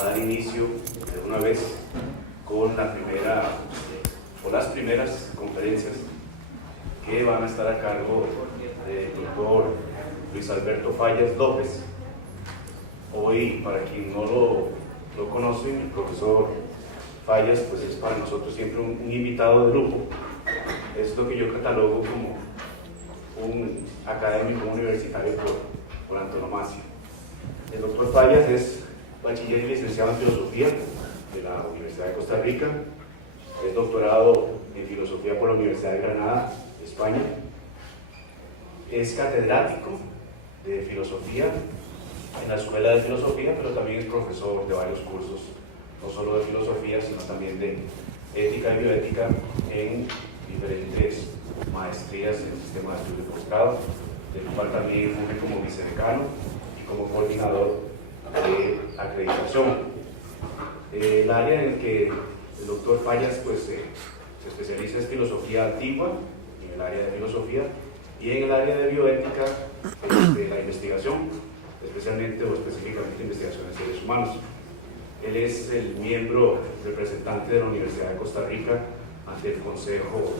Dar inicio de una vez con la primera o las primeras conferencias que van a estar a cargo del doctor Luis Alberto Fallas López. Hoy, para quien no lo conoce, el profesor Fallas pues es para nosotros siempre un invitado de lujo. Es lo que yo catalogo como un académico universitario por antonomasia. El doctor Fallas es bachiller y licenciado en Filosofía de la Universidad de Costa Rica, es doctorado en Filosofía por la Universidad de Granada, España, es catedrático de Filosofía en la Escuela de Filosofía, pero también es profesor de varios cursos, no solo de Filosofía, sino también de Ética y Bioética en diferentes maestrías en el sistema de estudios de posgrado, del cual también funge como vicedecano y como coordinador de acreditación. El área en el que el doctor Fallas pues, se especializa es filosofía antigua, en el área de filosofía, y en el área de bioética, de la investigación, especialmente o específicamente investigación en seres humanos. Él es el miembro representante de la Universidad de Costa Rica ante el Consejo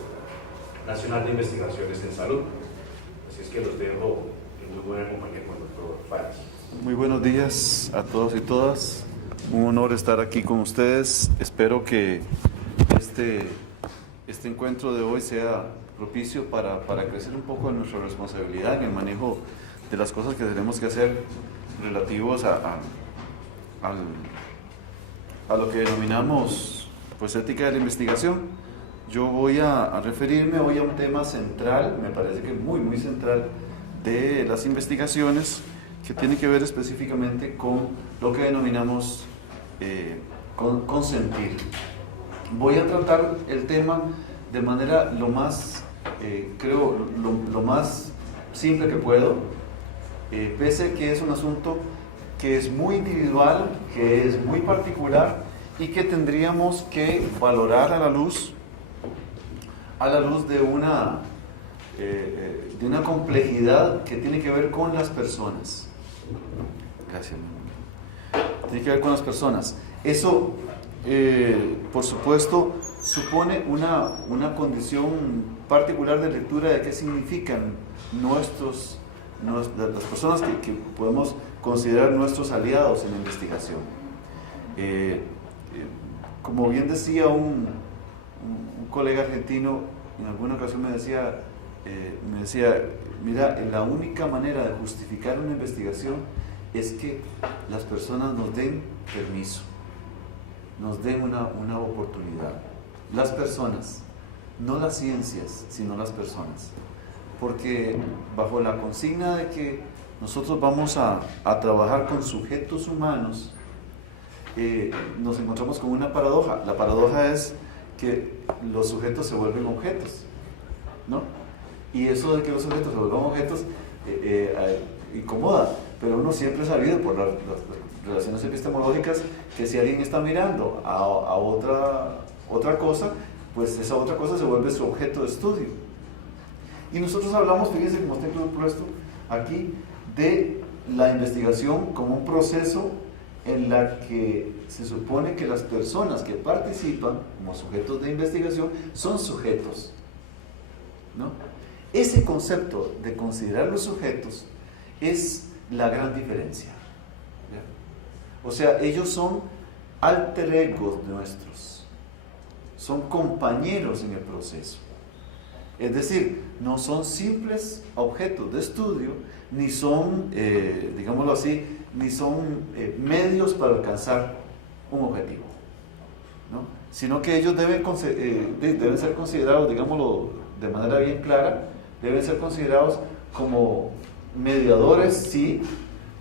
Nacional de Investigaciones en Salud. Así es que los dejo en muy buena compañía con el doctor Fallas. Muy buenos días a todos y todas. Un honor estar aquí con ustedes. Espero que este encuentro de hoy sea propicio para crecer un poco en nuestra responsabilidad en el manejo de las cosas que tenemos que hacer relativos a lo que denominamos pues ética de la investigación. Yo voy a referirme hoy a un tema central, me parece que muy central, de las investigaciones, que tiene que ver específicamente con lo que denominamos consentir. Voy a tratar el tema de manera lo más, lo más simple que puedo, pese a que es un asunto que es muy individual, que es muy particular y que tendríamos que valorar a la luz de una complejidad que tiene que ver con las personas. Gracias. Tiene que ver con las personas. Eso, por supuesto, supone una condición particular de lectura de qué significan las personas que podemos considerar nuestros aliados en la investigación. Como bien decía un colega argentino, en alguna ocasión me decía, mira, la única manera de justificar una investigación es que las personas nos den permiso, nos den una oportunidad. Las personas, no las ciencias, sino las personas. Porque bajo la consigna de que nosotros vamos a trabajar con sujetos humanos, nos encontramos con una paradoja. La paradoja es que los sujetos se vuelven objetos, ¿no? Y eso de que los sujetos se vuelvan objetos incomoda, pero uno siempre ha sabido por las relaciones epistemológicas que si alguien está mirando a otra cosa, pues esa otra cosa se vuelve su objeto de estudio. Y nosotros hablamos, fíjense como está puesto aquí, de la investigación como un proceso en la que se supone que las personas que participan como sujetos de investigación son sujetos, ¿no? Ese concepto de considerar los sujetos es la gran diferencia, ¿ya? O sea, ellos son alter egos nuestros, son compañeros en el proceso. Es decir, no son simples objetos de estudio, ni son, digámoslo así, ni son medios para alcanzar un objetivo, ¿no? Sino que ellos deben ser considerados, digámoslo de manera bien clara, deben ser considerados como mediadores, sí,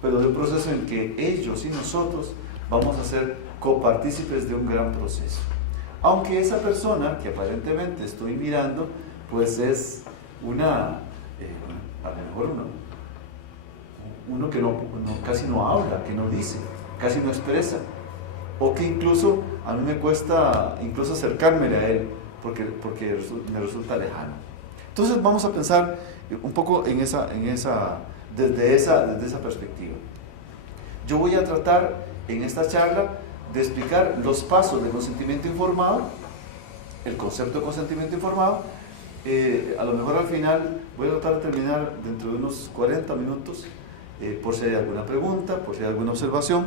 pero de un proceso en que ellos y nosotros vamos a ser copartícipes de un gran proceso. Aunque esa persona que aparentemente estoy mirando, pues es a lo mejor uno que casi no habla, que no dice, casi no expresa, o que incluso a mí me cuesta incluso acercarme a él porque me resulta lejano. Entonces vamos a pensar un poco desde esa perspectiva. Yo voy a tratar en esta charla de explicar los pasos de consentimiento informado, el concepto de consentimiento informado. A lo mejor al final voy a tratar de terminar dentro de unos 40 minutos, por si hay alguna pregunta, por si hay alguna observación.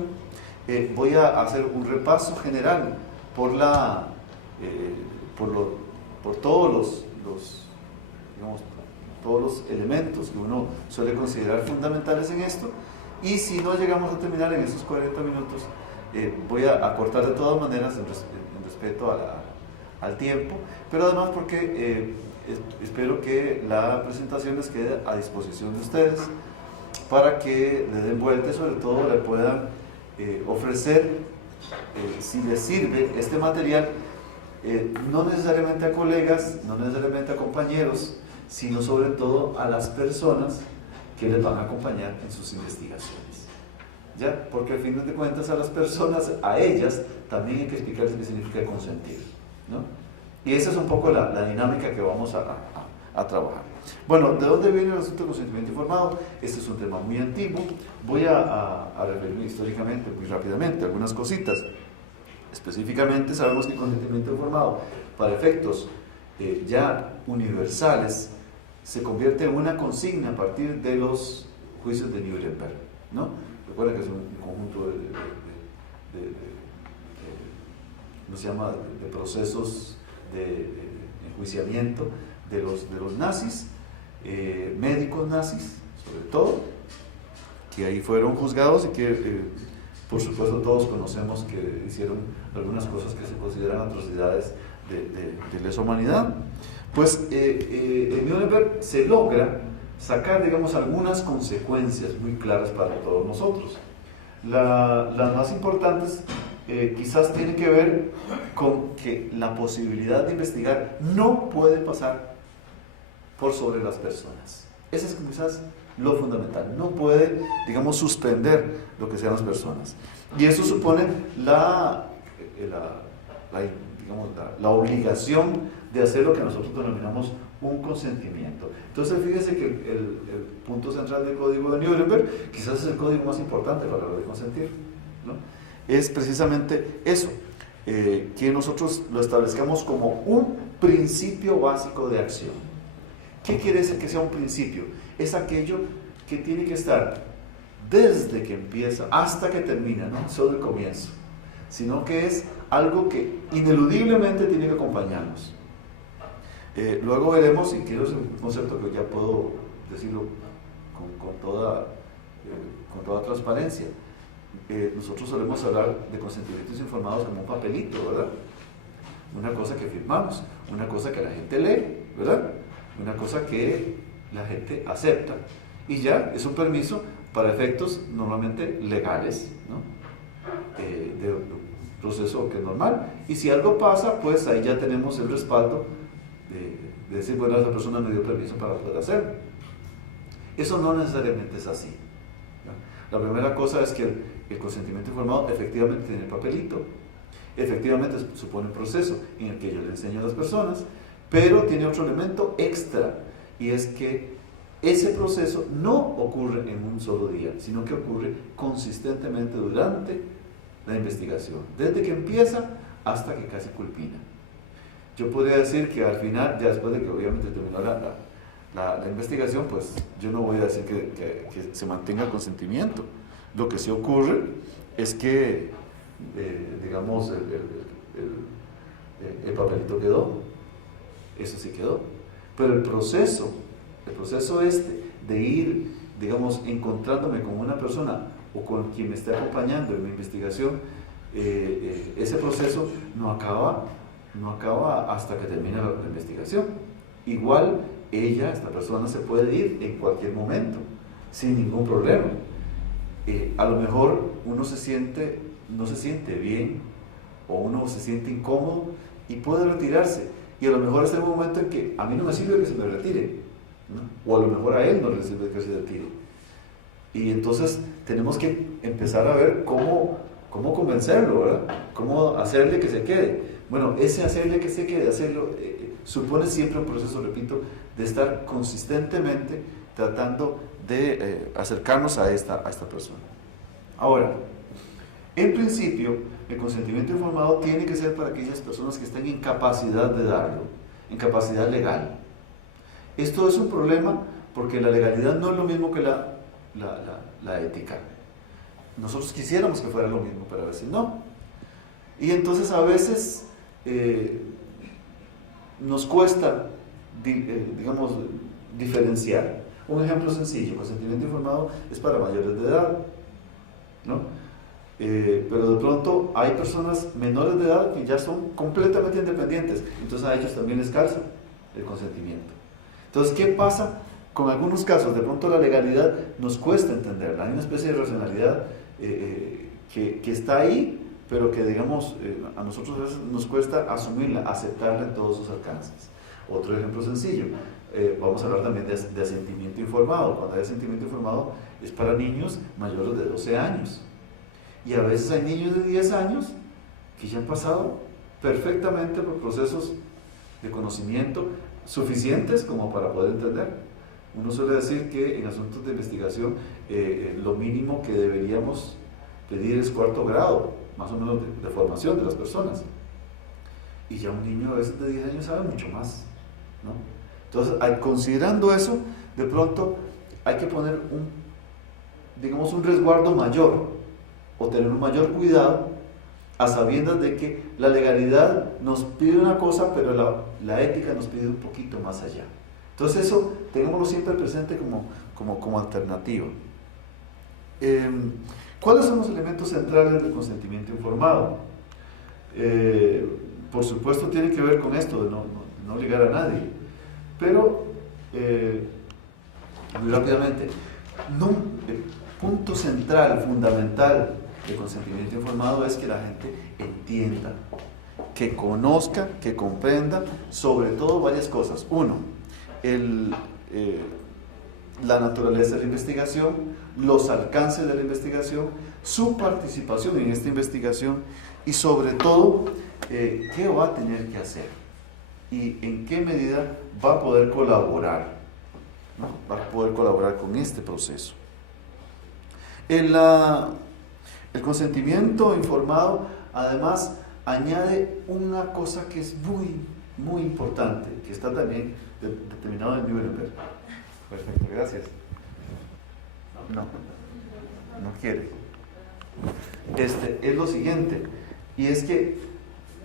Voy a hacer un repaso general por todos todos los elementos que uno suele considerar fundamentales en esto, y si no llegamos a terminar en esos 40 minutos, voy a cortar de todas maneras en respeto al tiempo, pero además porque espero que la presentación les quede a disposición de ustedes para que le den vuelta y sobre todo le puedan ofrecer, si les sirve este material, no necesariamente a colegas, no necesariamente a compañeros, sino sobre todo a las personas que les van a acompañar en sus investigaciones. ¿Ya? Porque al fin de cuentas a las personas, a ellas, también hay que explicarles qué significa consentir, ¿no? Y esa es un poco la dinámica que vamos a trabajar. Bueno, ¿de dónde viene el asunto del consentimiento informado? Este es un tema muy antiguo. Voy a referirme históricamente, muy rápidamente, algunas cositas. Específicamente sabemos que el consentimiento informado, para efectos ya universales, se convierte en una consigna a partir de los juicios de Nuremberg, ¿no? Recuerden que es un conjunto ¿cómo se llama?, de procesos de enjuiciamiento de los nazis, médicos nazis, sobre todo, que ahí fueron juzgados y que, por supuesto, todos conocemos que hicieron algunas cosas que se consideran atrocidades de lesa humanidad. Pues en Nuremberg se logra sacar, digamos, algunas consecuencias muy claras para todos nosotros. Las más importantes quizás tienen que ver con que la posibilidad de investigar no puede pasar por sobre las personas. Eso es quizás lo fundamental. No puede, digamos, suspender lo que sean las personas. Y eso supone la obligación de hacer lo que nosotros denominamos un consentimiento. Entonces fíjense que el punto central del código de Nuremberg quizás es el código más importante para la hora de consentir, ¿no? Es precisamente eso, que nosotros lo establezcamos como un principio básico de acción. ¿Qué quiere decir que sea un principio? Es aquello que tiene que estar desde que empieza hasta que termina, no solo el comienzo, sino que es algo que ineludiblemente tiene que acompañarnos. Luego veremos, y quiero es un concepto que ya puedo decirlo con toda transparencia. Nosotros solemos hablar de consentimientos informados como un papelito, ¿verdad? Una cosa que firmamos, una cosa que la gente lee, ¿verdad? Una cosa que la gente acepta. Y ya es un permiso para efectos normalmente legales, ¿no? De un proceso que es normal. Y si algo pasa, pues ahí ya tenemos el respaldo de decir, bueno, esa persona me dio permiso para poder hacerlo. Eso no necesariamente es así, ¿no? La primera cosa es que el consentimiento informado efectivamente tiene el papelito, efectivamente supone un proceso en el que yo le enseño a las personas, pero tiene otro elemento extra, y es que ese proceso no ocurre en un solo día, sino que ocurre consistentemente durante la investigación, desde que empieza hasta que casi culmina. Yo podría decir que al final, ya después de que obviamente terminó la investigación, pues yo no voy a decir que se mantenga el consentimiento. Lo que sí ocurre es que, digamos, el papelito quedó, eso sí quedó, pero el proceso de ir, digamos, encontrándome con una persona o con quien me esté acompañando en mi investigación, ese proceso no acaba hasta que termine la investigación. Igual esta persona se puede ir en cualquier momento, sin ningún problema. A lo mejor uno no se siente bien, o uno se siente incómodo y puede retirarse, y a lo mejor es el momento en que a mí no me sirve que se me retire, ¿no? O a lo mejor a él no le sirve que se retire, y entonces tenemos que empezar a ver cómo convencerlo, ¿verdad? Cómo hacerle que se quede. Bueno, ese hacerle que se quede, supone siempre un proceso, repito, de estar consistentemente tratando de acercarnos a esta persona. Ahora, En principio, el consentimiento informado tiene que ser para aquellas personas que estén en capacidad de darlo, en capacidad legal. Esto es un problema porque la legalidad no es lo mismo que la ética. Nosotros quisiéramos que fuera lo mismo, pero a veces no. Y entonces a veces nos cuesta, digamos, diferenciar. Un ejemplo sencillo: consentimiento informado es para mayores de edad, ¿no? Pero de pronto hay personas menores de edad que ya son completamente independientes, entonces a ellos también les calza el consentimiento. Entonces, ¿qué pasa con algunos casos? De pronto la legalidad nos cuesta entenderla, hay una especie de racionalidad que está ahí, pero que, digamos, a nosotros a veces nos cuesta asumirla, aceptarla en todos sus alcances. Otro ejemplo sencillo, vamos a hablar también de asentimiento informado. Cuando hay asentimiento informado es para niños mayores de 12 años. Y a veces hay niños de 10 años que ya han pasado perfectamente por procesos de conocimiento suficientes como para poder entender. Uno suele decir que en asuntos de investigación lo mínimo que deberíamos pedir es 4º grado, más o menos de formación de las personas. Y ya un niño a veces de 10 años sabe mucho más, ¿no? Entonces, considerando eso, de pronto hay que poner digamos, un resguardo mayor, o tener un mayor cuidado, a sabiendas de que la legalidad nos pide una cosa, pero la ética nos pide un poquito más allá. Entonces eso, tengámoslo siempre presente como alternativa. ¿Cuáles son los elementos centrales del consentimiento informado? Por supuesto tiene que ver con esto de no obligar a nadie, pero muy rápidamente, el punto central, fundamental del consentimiento informado es que la gente entienda, que conozca, que comprenda, sobre todo varias cosas. Uno, la naturaleza de la investigación, los alcances de la investigación, su participación en esta investigación y sobre todo, qué va a tener que hacer y en qué medida va a poder colaborar, ¿no? Va a poder colaborar con este proceso. El consentimiento informado, además, añade una cosa que es muy, muy importante, que está también determinado en Nuremberg. Perfecto, gracias. No quiere. Es lo siguiente, y es que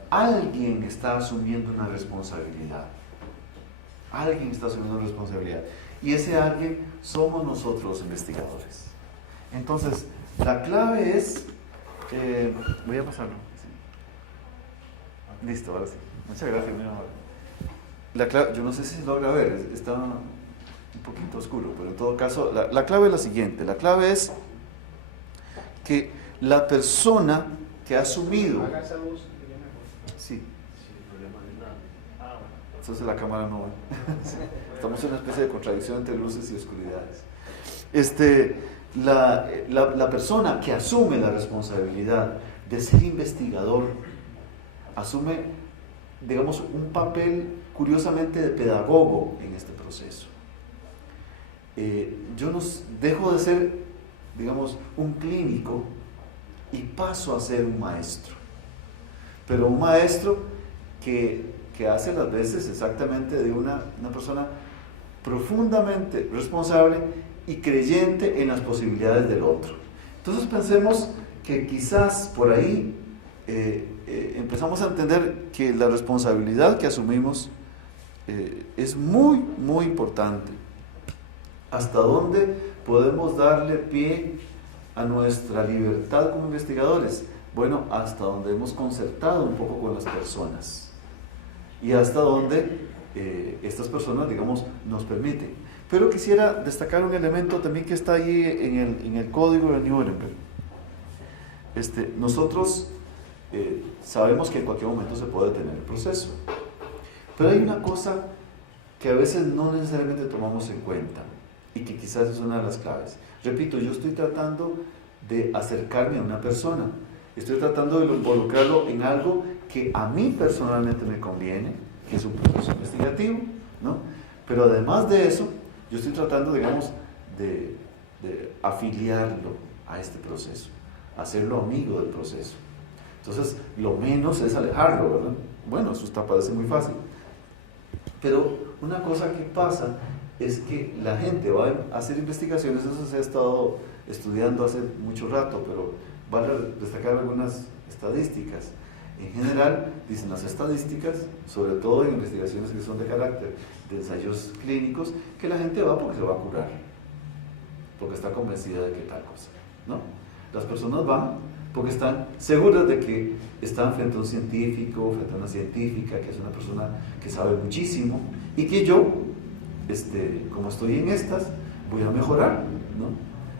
alguien está asumiendo una responsabilidad. Alguien está asumiendo una responsabilidad. Y ese alguien somos nosotros los investigadores. Entonces, la clave es... voy a pasarlo. Sí. Listo, ahora sí. Muchas gracias, mi amor. La clave, yo no sé si se logra ver, está un poquito oscuro, pero en todo caso, la clave es la siguiente. La clave es que la persona que ha asumido... Sí. Entonces la cámara no ve. Estamos en una especie de contradicción entre luces y oscuridades. La persona que asume la responsabilidad de ser investigador asume, digamos, un papel curiosamente de pedagogo en este proceso. Yo dejo de ser, digamos, un clínico y paso a ser un maestro, pero un maestro que hace las veces exactamente de una persona profundamente responsable y creyente en las posibilidades del otro. Entonces pensemos que quizás por ahí empezamos a entender que la responsabilidad que asumimos es muy, muy importante. ¿Hasta dónde podemos darle pie a nuestra libertad como investigadores? Bueno, hasta donde hemos concertado un poco con las personas y hasta donde estas personas, digamos, nos permiten. Pero quisiera destacar un elemento también que está ahí en el código de Nuremberg. Nosotros sabemos que en cualquier momento se puede detener el proceso, pero hay una cosa que a veces no necesariamente tomamos en cuenta y que quizás es una de las claves. Repito, yo estoy tratando de acercarme a una persona, estoy tratando de involucrarlo en algo que a mí personalmente me conviene, que es un proceso investigativo, ¿no? Pero además de eso, yo estoy tratando, digamos, de afiliarlo a este proceso. hacerlo amigo del proceso. Entonces, lo menos es alejarlo, ¿verdad? Bueno, eso parece muy fácil. Pero una cosa que pasa es que la gente va a hacer investigaciones, eso se ha estado estudiando hace mucho rato, pero vale destacar algunas estadísticas. En general, dicen las estadísticas, sobre todo en investigaciones que son de carácter de ensayos clínicos, que la gente va porque se va a curar, porque está convencida de que tal cosa, ¿no? Las personas van porque están seguras de que están frente a un científico, frente a una científica, que es una persona que sabe muchísimo, y que yo, como estoy en estas, voy a mejorar, ¿no?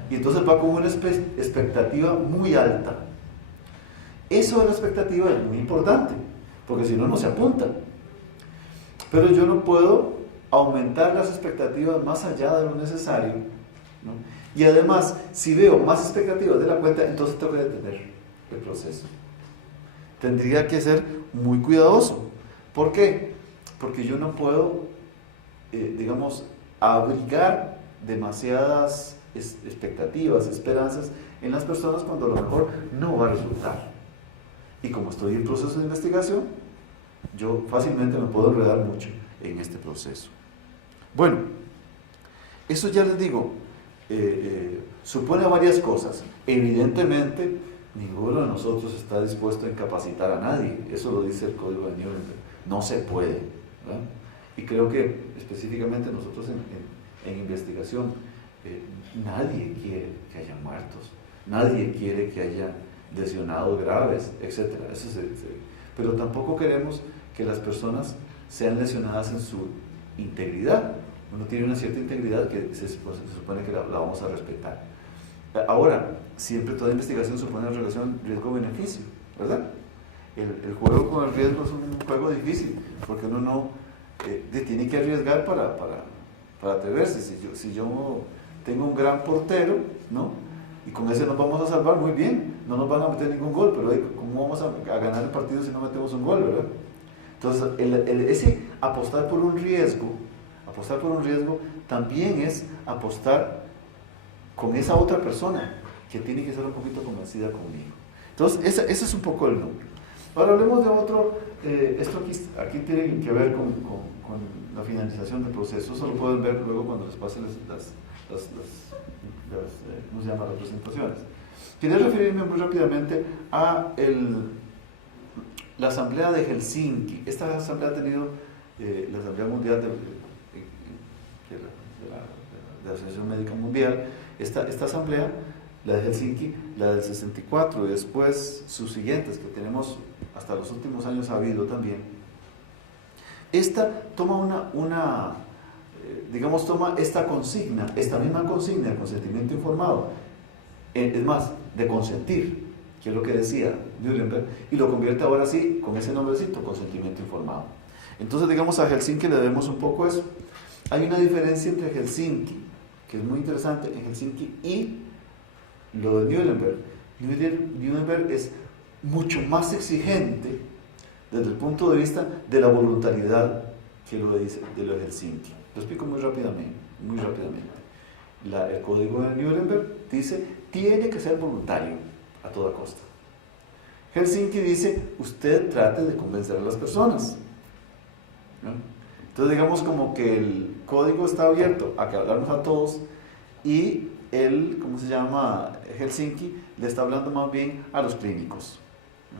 Y entonces va con una expectativa muy alta. Eso de la expectativa es muy importante, porque si no, no se apunta. Pero yo no puedo aumentar las expectativas más allá de lo necesario, ¿no? Y además, si veo más expectativas de la cuenta, entonces tengo que detener el proceso. Tendría que ser muy cuidadoso. ¿Por qué? Porque yo no puedo, digamos, abrigar demasiadas expectativas, esperanzas en las personas cuando a lo mejor no va a resultar. Y como estoy en proceso de investigación, yo fácilmente me puedo enredar mucho en este proceso. Bueno, eso ya les digo, supone varias cosas. Evidentemente, ninguno de nosotros está dispuesto a incapacitar a nadie. Eso lo dice el Código de Nuremberg. No se puede, ¿verdad? Y creo que específicamente nosotros en investigación, nadie quiere que haya muertos, nadie quiere que haya lesionados graves, etc. Pero tampoco queremos que las personas sean lesionadas en su integridad. Uno tiene una cierta integridad que se supone que la vamos a respetar. Ahora, siempre toda investigación supone una relación riesgo-beneficio, ¿verdad? El juego con el riesgo es un juego difícil, porque uno no tiene que arriesgar para atreverse. Si yo tengo un gran portero, ¿no? Y con ese nos vamos a salvar muy bien, no nos van a meter ningún gol, pero ¿cómo vamos a ganar el partido si no metemos un gol, verdad? Entonces, ese apostar por un riesgo también es apostar con esa otra persona que tiene que ser un poquito convencida conmigo. Entonces, ese es un poco el número. Ahora hablemos de otro, esto aquí tiene que ver con la finalización del proceso. Eso lo pueden ver luego cuando les pasen ¿cómo se llama? Las presentaciones. Quería referirme muy rápidamente a la Asamblea de Helsinki. Esta asamblea ha tenido la Asamblea Mundial de la Asociación Médica Mundial. Esta asamblea, la de Helsinki, la del 64, y después sus siguientes, que tenemos hasta los últimos años ha habido también. Esta toma toma esta consigna, esta misma consigna, el consentimiento informado, es más, de consentir, que es lo que decía Nuremberg, y lo convierte ahora sí con ese nombrecito, consentimiento informado. Entonces, digamos, a Helsinki le debemos un poco eso. Hay una diferencia entre Helsinki, que es muy interesante, en Helsinki y lo de Nuremberg. Nuremberg es mucho más exigente desde el punto de vista de la voluntariedad que lo de Helsinki. Lo explico muy rápidamente. El código de Nuremberg dice, tiene que ser voluntario a toda costa. Helsinki dice, usted trate de convencer a las personas, ¿no? Entonces digamos como que el código está abierto a que hablamos a todos, y Helsinki le está hablando más bien a los clínicos, ¿no?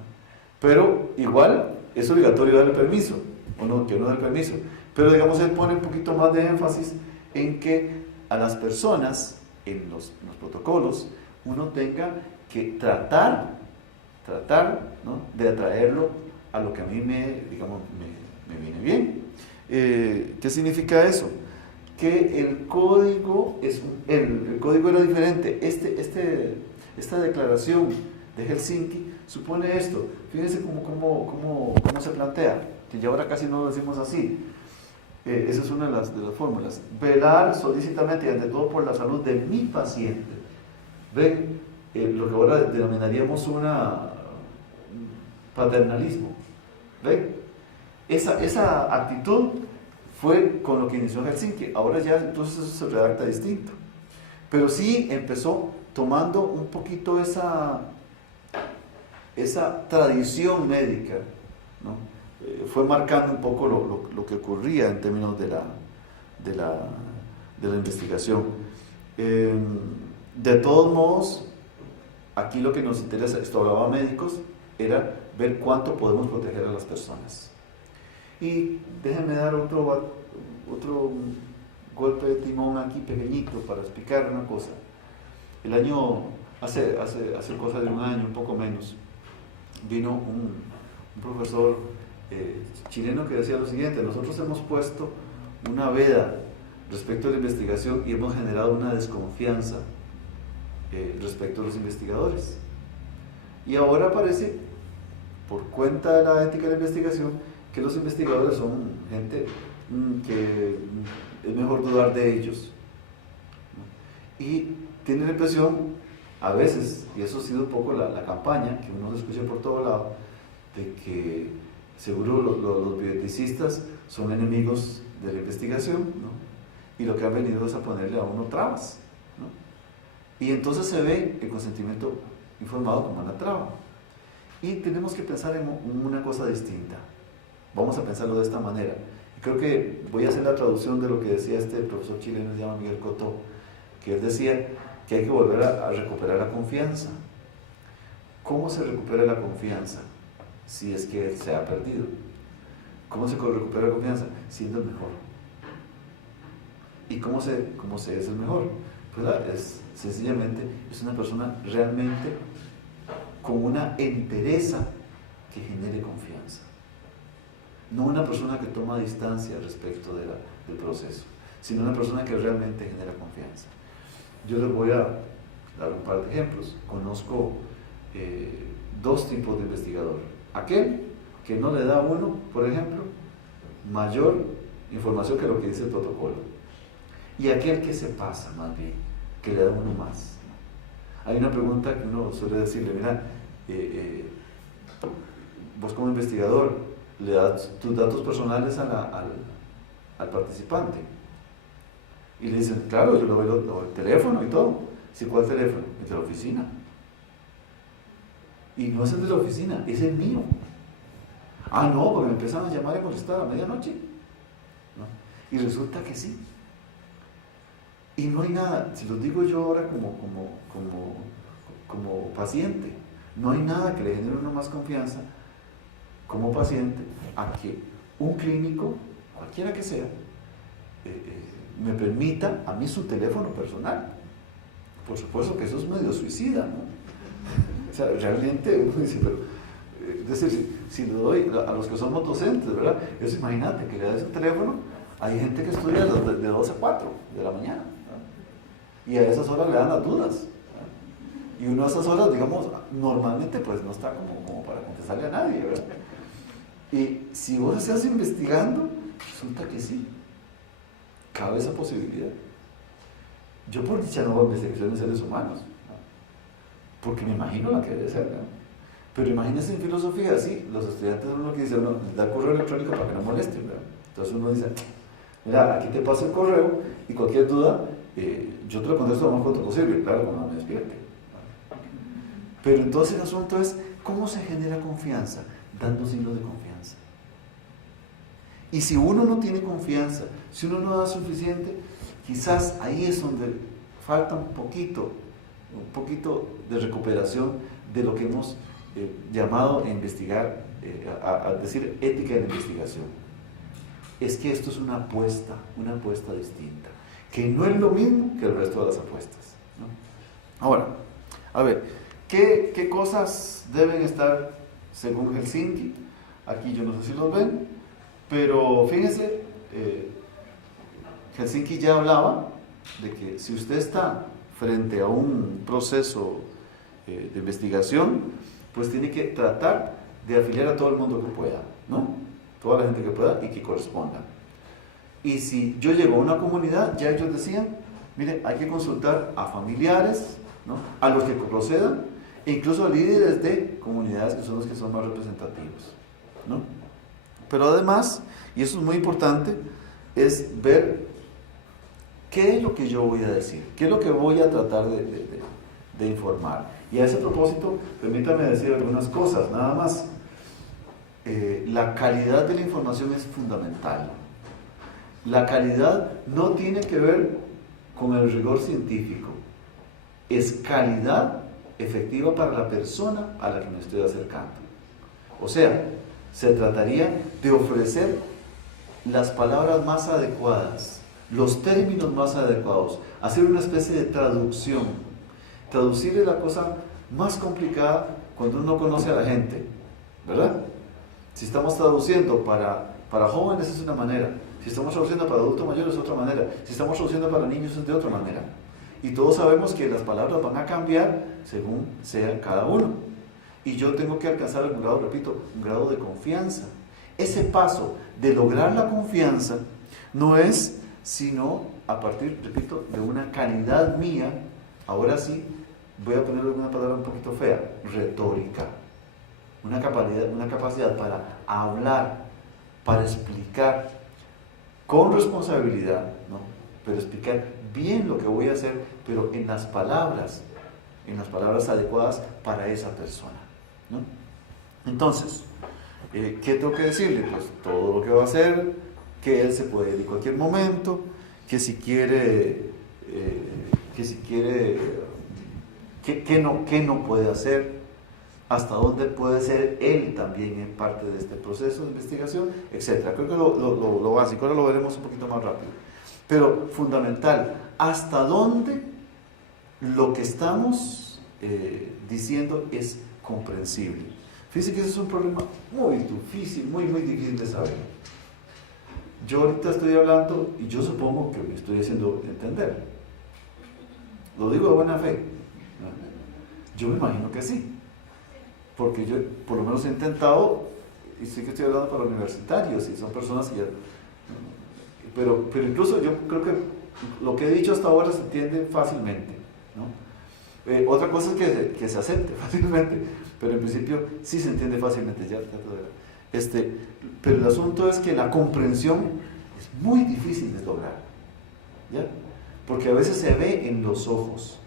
Pero igual es obligatorio darle permiso, que uno dé el permiso. Pero digamos, él pone un poquito más de énfasis en que a las personas, en los protocolos, uno tenga que tratar, ¿no?, de atraerlo a lo que a mí me viene bien. ¿Qué significa eso? Que el código era diferente. Esta declaración de Helsinki supone esto. Fíjense cómo se plantea, que ya ahora casi no lo decimos así. Esa es una de las fórmulas. Velar solícitamente y ante todo por la salud de mi paciente. ¿Ven? Lo que ahora denominaríamos un paternalismo. ¿Ven? Esa actitud fue con lo que inició Helsinki. Ahora ya entonces eso se redacta distinto. Pero sí empezó tomando un poquito esa esa tradición médica, ¿no? Fue marcando un poco lo que ocurría en términos de la investigación. De todos modos, aquí lo que nos interesa, esto hablaba a médicos, era ver cuánto podemos proteger a las personas. Y déjenme dar otro golpe de timón aquí pequeñito para explicar una cosa. Hace cosa de un año, un poco menos, vino un profesor chileno que decía lo siguiente: nosotros hemos puesto una veda respecto a la investigación y hemos generado una desconfianza respecto a los investigadores. Y ahora parece, por cuenta de la ética de la investigación, que los investigadores son gente que es mejor dudar de ellos. Y tiene la impresión, a veces, y eso ha sido un poco la campaña que uno escucha por todo lado, de que seguro los bioticidas son enemigos de la investigación, ¿no? Y lo que han venido es a ponerle a uno trabas, ¿no? Y entonces se ve el consentimiento informado como una traba. Y tenemos que pensar en una cosa distinta. Vamos a pensarlo de esta manera. Y creo que voy a hacer la traducción de lo que decía este profesor chileno, se llama Miguel Cotó, que él decía que hay que volver a recuperar la confianza. ¿Cómo se recupera la confianza si es que se ha perdido? ¿Cómo se recupera la confianza? Siendo el mejor. ¿Y cómo se es el mejor? Pues sencillamente es una persona realmente con una entereza que genere confianza. No una persona que toma distancia respecto del proceso, sino una persona que realmente genera confianza. Yo les voy a dar un par de ejemplos. Conozco dos tipos de investigador. Aquel que no le da a uno, por ejemplo, mayor información que lo que dice el protocolo. Y aquel que se pasa, más bien, que le da a uno más. Hay una pregunta que uno suele decirle: mira, vos como investigador le das tus datos personales al participante. Y le dicen: claro, yo le doy el teléfono y todo. ¿Sí, cuál teléfono? El de la oficina. Y no es el de la oficina, es el mío. Ah, no, porque me empiezan a llamar y molestar a medianoche, ¿no? Y resulta que sí. Y no hay nada, si lo digo yo ahora como paciente, no hay nada que le genere uno más confianza como paciente a que un clínico, cualquiera que sea, me permita a mí su teléfono personal. Por supuesto que eso es medio suicida, ¿no? O sea, realmente uno dice, pero es decir, si lo doy a los que somos docentes, ¿verdad? Eso, imagínate que le das el teléfono, hay gente que estudia de 2 a 4 de la mañana, ¿no? Y a esas horas le dan las dudas, ¿no? Y uno a esas horas, digamos, normalmente pues no está como para contestarle a nadie, ¿verdad? Y si vos estás investigando, resulta que sí, cabe esa posibilidad. Yo por dicha no hago investigación de seres humanos, ¿no? Porque me imagino la que debe ser, ¿no? Pero imagínense en filosofía, sí, los estudiantes uno que dice, uno da correo electrónico para que no molesten, ¿verdad? Entonces uno dice, mira, aquí te paso el correo y cualquier duda, yo te lo contesto lo más pronto posible, claro, cuando me despierte. Pero entonces el asunto es, ¿cómo se genera confianza? Dando signos de confianza. Y si uno no tiene confianza, si uno no da suficiente, quizás ahí es donde falta un poquito de recuperación de lo que hemos llamado a investigar, a decir ética de la investigación. Es que esto es una apuesta distinta, que no es lo mismo que el resto de las apuestas, ¿no? Ahora, a ver, ¿qué cosas deben estar según Helsinki? Aquí yo no sé si los ven, pero fíjense, Helsinki ya hablaba de que si usted está frente a un proceso de investigación, pues tiene que tratar de afiliar a todo el mundo que pueda, ¿no? Toda la gente que pueda y que corresponda. Y si yo llego a una comunidad, ya ellos decían, mire, hay que consultar a familiares, ¿no? A los que procedan, e incluso a líderes de comunidades que son los que son más representativos, ¿no? Pero además, y eso es muy importante, es ver qué es lo que yo voy a decir, qué es lo que voy a tratar de informar. Y a ese propósito, permítame decir algunas cosas, nada más. La calidad de la información es fundamental. La calidad no tiene que ver con el rigor científico, es calidad efectiva para la persona a la que me estoy acercando. O sea, se trataría de ofrecer las palabras más adecuadas, los términos más adecuados, hacer una especie de traducción. Traducir es la cosa más complicada cuando uno conoce a la gente, ¿verdad? Si estamos traduciendo para jóvenes es una manera, si estamos traduciendo para adultos mayores es otra manera, si estamos traduciendo para niños es de otra manera. Y todos sabemos que las palabras van a cambiar según sea cada uno. Y yo tengo que alcanzar un grado, repito, un grado de confianza. Ese paso de lograr la confianza no es sino a partir, repito, de una calidad mía, ahora sí, voy a ponerle una palabra un poquito fea, retórica. Una capacidad para hablar, para explicar con responsabilidad, ¿no? Pero explicar bien lo que voy a hacer, pero en las palabras adecuadas para esa persona, ¿no? Entonces, ¿qué tengo que decirle? Pues todo lo que va a hacer, que él se puede ir en cualquier momento, que si quiere, qué no puede hacer, hasta dónde puede ser él también en parte de este proceso de investigación, etc. Creo que lo básico, ahora lo veremos un poquito más rápido. Pero fundamental, hasta dónde lo que estamos diciendo es comprensible. Fíjense que ese es un problema muy difícil, muy difícil de saber. Yo ahorita estoy hablando y yo supongo que me estoy haciendo entender. Lo digo de buena fe, ¿no? Yo me imagino que sí. Porque yo por lo menos he intentado, y sé que estoy hablando para universitarios, y son personas que ya... Pero incluso yo creo que lo que he dicho hasta ahora se entiende fácilmente, ¿no? Otra cosa es que se acepte fácilmente, pero en principio sí se entiende fácilmente. Pero el asunto es que la comprensión es muy difícil de lograr, ¿ya? Porque a veces se ve en los ojos.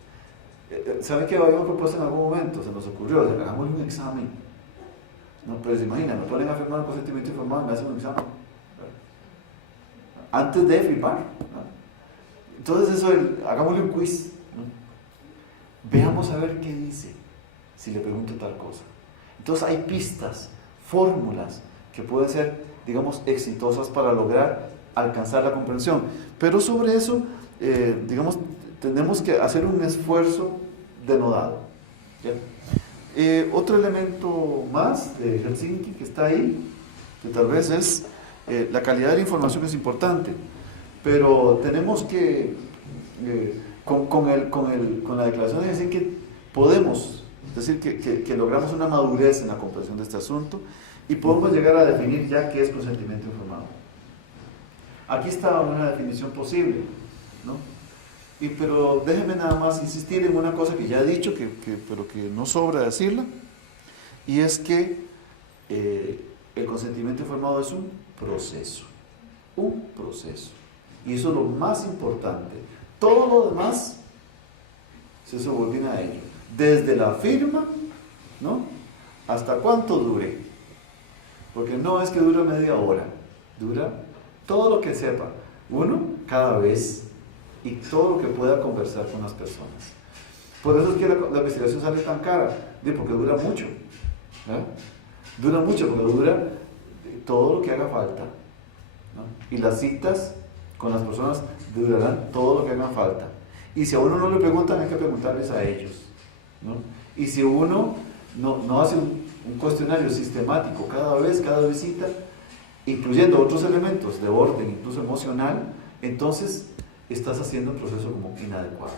¿Saben qué habíamos propuesto en algún momento? Se nos ocurrió, hagamos un examen. No, pero se imaginan, me ponen a firmar un consentimiento informado y me hacen un examen. Antes de firmar, ¿no? Entonces eso, hagámosle un quiz, ¿no? Veamos a ver qué dice si le pregunto tal cosa. Entonces hay pistas, fórmulas que pueden ser, digamos, exitosas para lograr alcanzar la comprensión. Pero sobre eso, digamos, tenemos que hacer un esfuerzo denodado, ¿ya? Otro elemento más de Helsinki que está ahí, que tal vez es la calidad de la información es importante, pero tenemos que, con la declaración de Helsinki, podemos decir que logramos una madurez en la comprensión de este asunto y podemos llegar a definir ya qué es consentimiento informado. Aquí está una definición posible, ¿no? Pero déjenme nada más insistir en una cosa que ya he dicho, pero que no sobra decirla, y es que el consentimiento informado es un proceso, y eso es lo más importante. Todo lo demás se subordina a ello, desde la firma, ¿no?, hasta cuánto dure, porque no es que dura media hora, dura todo lo que sepa uno cada vez, y todo lo que pueda conversar con las personas. Por eso es que la investigación sale tan cara, porque dura mucho, ¿no? Dura mucho, porque dura todo lo que haga falta, ¿no? Y las citas con las personas durarán todo lo que haga falta. Y si a uno no le preguntan, hay que preguntarles a ellos, ¿no? Y si uno no hace un cuestionario sistemático cada vez, cada visita, incluyendo otros elementos de orden, incluso emocional, entonces estás haciendo un proceso como inadecuado.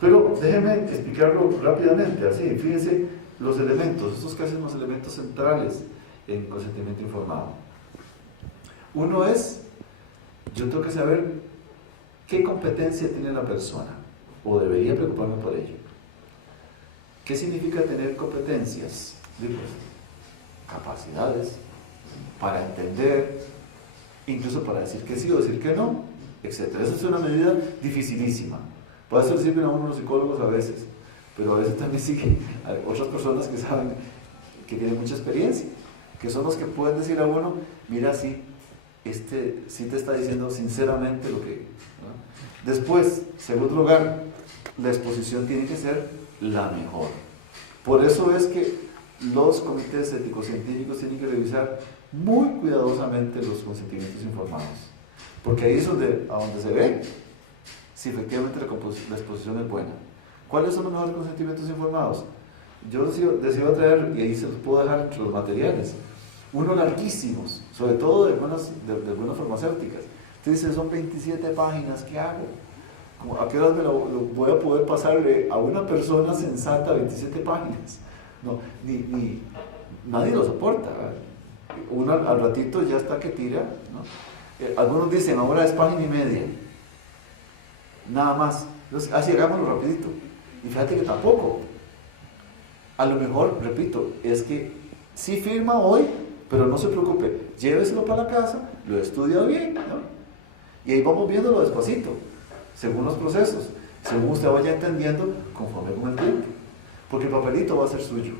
Pero déjenme explicarlo rápidamente, así, fíjense los elementos, estos casi son los elementos centrales en consentimiento informado. Uno es, yo tengo que saber qué competencia tiene la persona, o debería preocuparme por ello. ¿Qué significa tener competencias? Digo, capacidades para entender, incluso para decir que sí o decir que no, etc. Esa es una medida dificilísima. Por eso sirven a uno los psicólogos a veces, pero a veces también siguen otras personas que saben, que tienen mucha experiencia, que son los que pueden decir a uno, mira, sí, sí te está diciendo sinceramente lo que... ¿no? Después, segundo lugar, la exposición tiene que ser la mejor. Por eso es que los comités éticos científicos tienen que revisar muy cuidadosamente los consentimientos informados, porque ahí es a donde se ve si efectivamente la exposición es buena. ¿Cuáles son los mejores consentimientos informados? Yo les iba a traer, y ahí se los puedo dejar entre los materiales, unos larguísimos, sobre todo de algunas farmacéuticas. Usted dice, son 27 páginas, ¿qué hago? ¿A qué hora lo voy a poder pasarle a una persona sensata 27 páginas? No, nadie lo soporta. Uno al ratito ya está que tira, ¿no? Algunos dicen, ahora es página y media, nada más. Entonces, así hagámoslo rapidito. Y fíjate que tampoco. A lo mejor, repito, es que sí firma hoy, pero no se preocupe, lléveselo para la casa, lo estudia bien, ¿no? Y ahí vamos viéndolo despacito, según los procesos, según usted vaya entendiendo conforme con el tiempo. Porque el papelito va a ser suyo,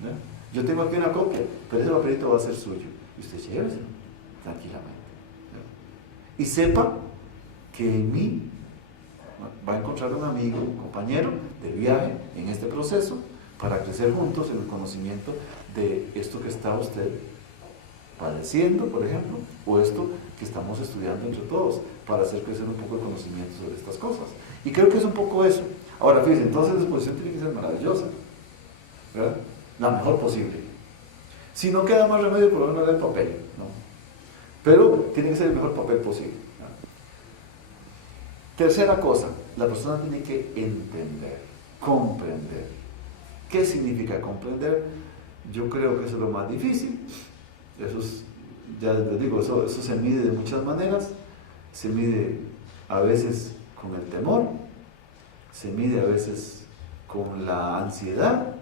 ¿no? Yo tengo aquí una copia, pero ese papelito va a ser suyo. Y usted lléveselo tranquilamente, ¿no? Y sepa que en mí va a encontrar un amigo, un compañero de viaje en este proceso para crecer juntos en el conocimiento de esto que está usted padeciendo, por ejemplo, o esto que estamos estudiando entre todos, para hacer crecer un poco el conocimiento sobre estas cosas. Y creo que es un poco eso. Ahora, fíjense, entonces la exposición tiene que ser maravillosa, ¿verdad? La mejor posible. Si no queda más remedio, por lo menos el papel, ¿no? Pero tiene que ser el mejor papel posible, ¿no? Tercera cosa, la persona tiene que entender, comprender. ¿Qué significa comprender? Yo creo que eso es lo más difícil. Eso es, ya les digo, eso se mide de muchas maneras. Se mide a veces con el temor, se mide a veces con la ansiedad,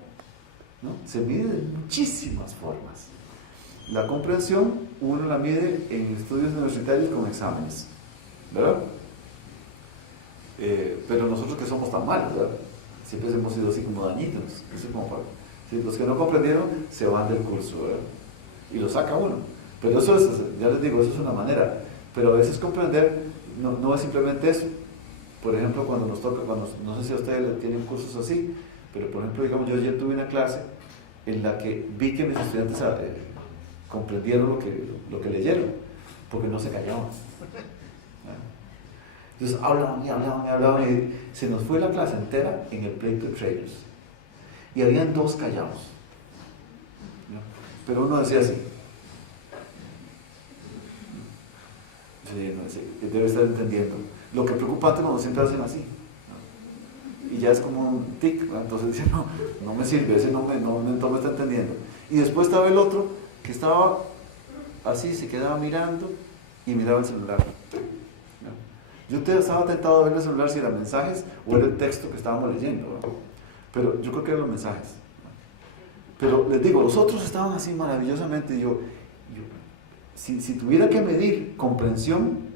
¿no? Se mide de muchísimas formas. La comprensión uno la mide en estudios universitarios con exámenes, ¿verdad? Pero nosotros que somos tan malos, ¿verdad? Siempre hemos sido así como dañitos. Los que no comprendieron se van del curso, ¿verdad? Y lo saca uno. Pero eso es, ya les digo, eso es una manera. Pero a veces comprender no es simplemente eso. Por ejemplo, cuando nos toca, no sé si a ustedes tienen cursos así, pero por ejemplo, digamos, yo ayer tuve una clase en la que vi que mis estudiantes comprendieron lo que leyeron, porque no se callaban. Entonces hablaban y se nos fue la clase entera en el pleito entre ellos. Y habían dos callados, ¿no? Pero uno decía así. Sí, debe estar entendiendo. Lo que es preocupante cuando siempre hacen así, ¿no? Y ya es como un tic, ¿no? Entonces dice, no me sirve, ese no me está entendiendo. Y después estaba el otro que estaba así, se quedaba mirando y miraba el celular, ¿no? Yo estaba tentado de ver el celular si eran mensajes o era el texto que estábamos leyendo, ¿no? Pero yo creo que eran los mensajes, ¿no? Pero les digo, los otros estaban así maravillosamente. Y yo si tuviera que medir comprensión,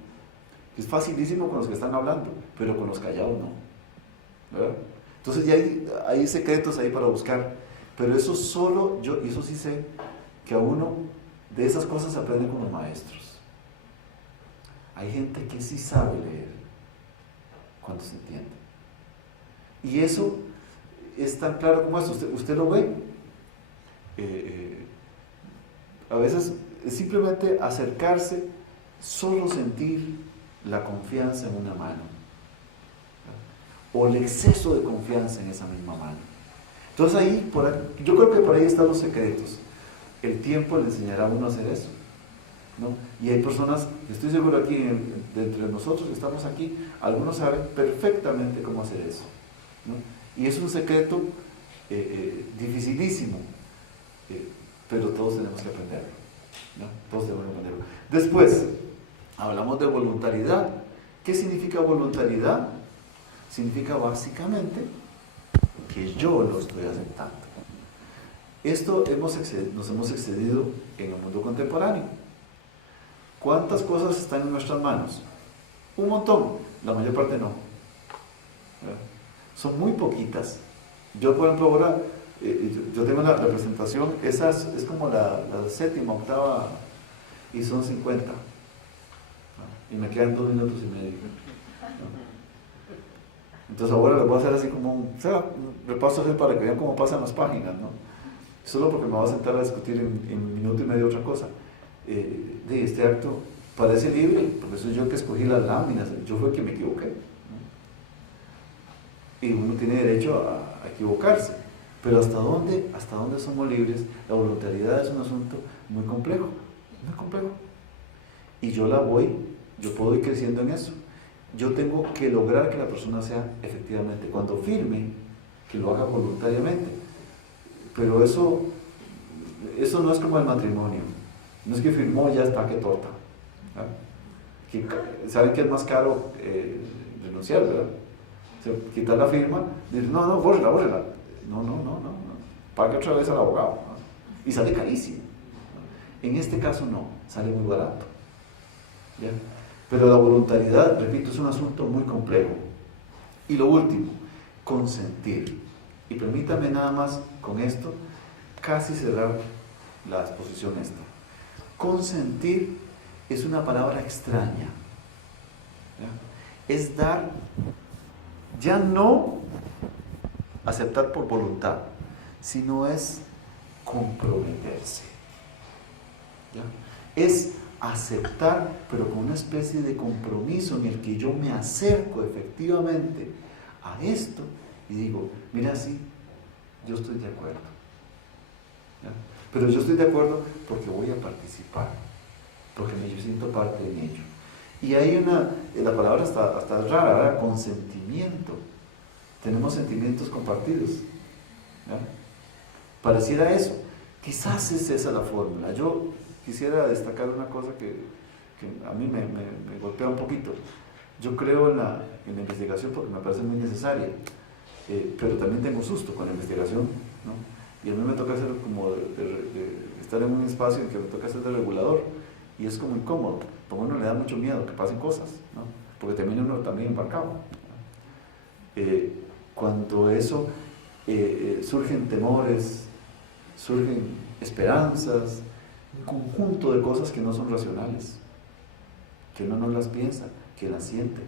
es facilísimo con los que están hablando, pero con los callados no, ¿verdad? Entonces ya hay secretos ahí para buscar, pero eso solo yo, y eso sí sé, que a uno de esas cosas se aprende con los maestros. Hay gente que sí sabe leer cuando se entiende, y eso es tan claro como esto. Usted lo ve. A veces es simplemente acercarse, solo sentir la confianza en una mano, o el exceso de confianza en esa misma mano. Entonces ahí, yo creo que por ahí están los secretos. El tiempo le enseñará a uno a hacer eso, ¿no? Y hay personas, estoy seguro aquí, de entre nosotros que estamos aquí, algunos saben perfectamente cómo hacer eso, ¿no? Y es un secreto dificilísimo, pero todos tenemos que aprenderlo, ¿no? Todos tenemos que aprenderlo. Después, hablamos de voluntariedad. ¿Qué significa voluntariedad? Significa básicamente que yo lo estoy aceptando. Esto nos hemos excedido en el mundo contemporáneo. ¿Cuántas cosas están en nuestras manos? Un montón, la mayor parte no. ¿Verdad? Son muy poquitas Yo, por ejemplo, ahora, yo tengo la presentación, esa es como la séptima, octava, y son 50. Y me quedan 2 minutos y medio. Entonces ahora les voy a hacer así como un repaso para que vean cómo pasan las páginas, ¿no? Solo porque me voy a sentar a discutir en 1 minuto y medio otra cosa. De este acto parece libre, porque soy yo que escogí las láminas, yo fui el que me equivoqué, ¿no? Y uno tiene derecho a equivocarse, pero ¿hasta dónde somos libres? La voluntariedad es un asunto muy complejo, y yo puedo ir creciendo en eso. Yo tengo que lograr que la persona sea efectivamente, cuando firme, que lo haga voluntariamente, pero eso no es como el matrimonio, no es que firmó y ya está, que torta, ¿verdad? ¿Saben que es más caro renunciar, verdad? O sea, quitar la firma, decir, no, bórrela, no, pague otra vez al abogado, ¿no? Y sale carísimo, ¿no? En este caso no, sale muy barato, ¿ya? Pero la voluntariedad, repito, es un asunto muy complejo. Y lo último, consentir. Y permítame nada más con esto, casi cerrar la exposición esta. Consentir es una palabra extraña, ¿ya? Es dar, ya no aceptar por voluntad, sino es comprometerse, ¿ya? Es aceptar, pero con una especie de compromiso en el que yo me acerco efectivamente a esto y digo, mira, sí, yo estoy de acuerdo, ¿ya? Pero yo estoy de acuerdo porque voy a participar, porque yo siento parte de ello. Y hay la palabra hasta rara, ¿verdad? Consentimiento. Tenemos sentimientos compartidos, ¿ya? Pareciera eso. Quizás es esa la fórmula. Yo quisiera destacar una cosa que a mí me golpea un poquito. Yo creo en la investigación porque me parece muy necesaria, pero también tengo susto con la investigación, ¿no? Y a mí me toca hacer como estar en un espacio en que me toca ser de regulador, y es como incómodo, porque a uno le da mucho miedo que pasen cosas, ¿no? Porque termina uno también embarcado, ¿no? Cuando eso surgen temores, surgen esperanzas, un conjunto de cosas que no son racionales, que uno no las piensa, que las siente.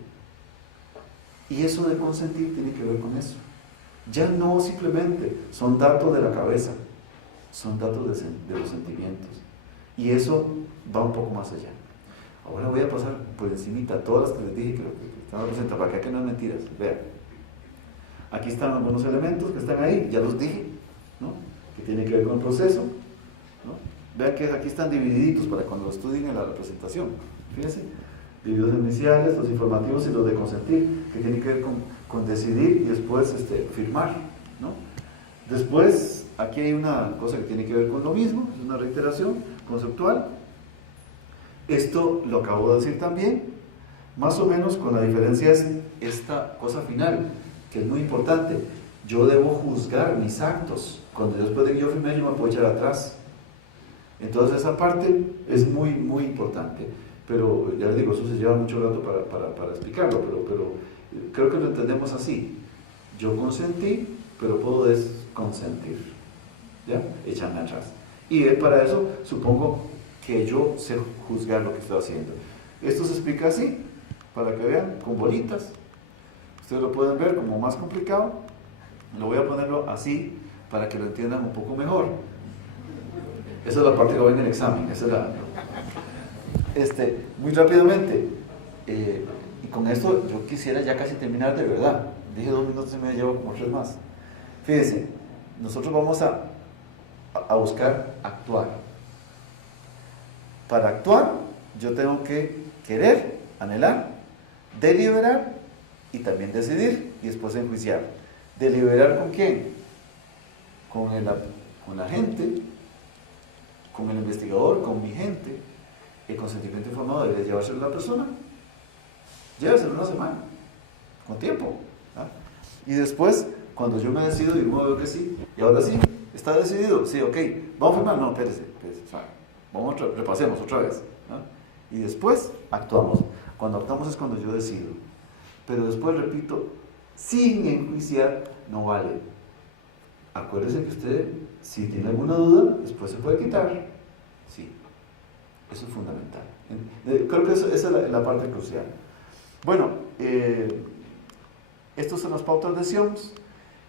Y eso de consentir tiene que ver con eso. Ya no simplemente son datos de la cabeza, son datos de los sentimientos. Y eso va un poco más allá. Ahora voy a pasar por encimita todas las que les dije que están presentadas, para que no es mentiras. Vean, aquí están algunos elementos que están ahí, ya los dije, ¿no? Que tienen que ver con el proceso, ¿no? Vean que aquí están divididos para cuando lo estudien en la presentación. Fíjense, divididos en iniciales, los informativos y los de consentir, que tienen que ver con decidir y después firmar, ¿no? Después, aquí hay una cosa que tiene que ver con lo mismo, es una reiteración conceptual. Esto lo acabo de decir también, más o menos con la diferencia es esta cosa final, que es muy importante. Yo debo juzgar mis actos. Cuando después de que yo firmé, yo me puedo echar atrás. Entonces esa parte es muy, muy importante. Pero ya les digo, eso se lleva mucho rato para explicarlo, pero creo que lo entendemos así. Yo consentí, pero puedo desconsentir, ¿ya? Echarme atrás. Y para eso supongo que yo sé juzgar lo que estoy haciendo. Esto se explica así, para que vean, con bolitas. Ustedes lo pueden ver como más complicado. Lo voy a ponerlo así, para que lo entiendan un poco mejor. Esa es la parte que va en el examen. Esa es muy rápidamente, y con esto yo quisiera ya casi terminar de verdad. Dije 2 minutos y me llevo como 3 más. Fíjense, nosotros vamos a buscar actuar. Para actuar, yo tengo que querer, anhelar, deliberar y también decidir y después enjuiciar. ¿Deliberar con quién? Con la gente, con el investigador, con mi gente. El consentimiento informado debe llevárselo a la persona. Lléveselo 1 semana, con tiempo, ¿ah? Y después, cuando yo me decido y yo veo que sí, y ahora sí, ¿está decidido? Sí, ok, ¿vamos a firmar? No, espérese, repasemos otra vez, ¿no? Y después actuamos. Cuando actuamos es cuando yo decido. Pero después, repito, sin enjuiciar no vale. acuérdese que usted, si tiene alguna duda, después se puede quitar. Sí, eso es fundamental. Creo que esa es la parte crucial. Bueno, estos son las pautas de Sioms,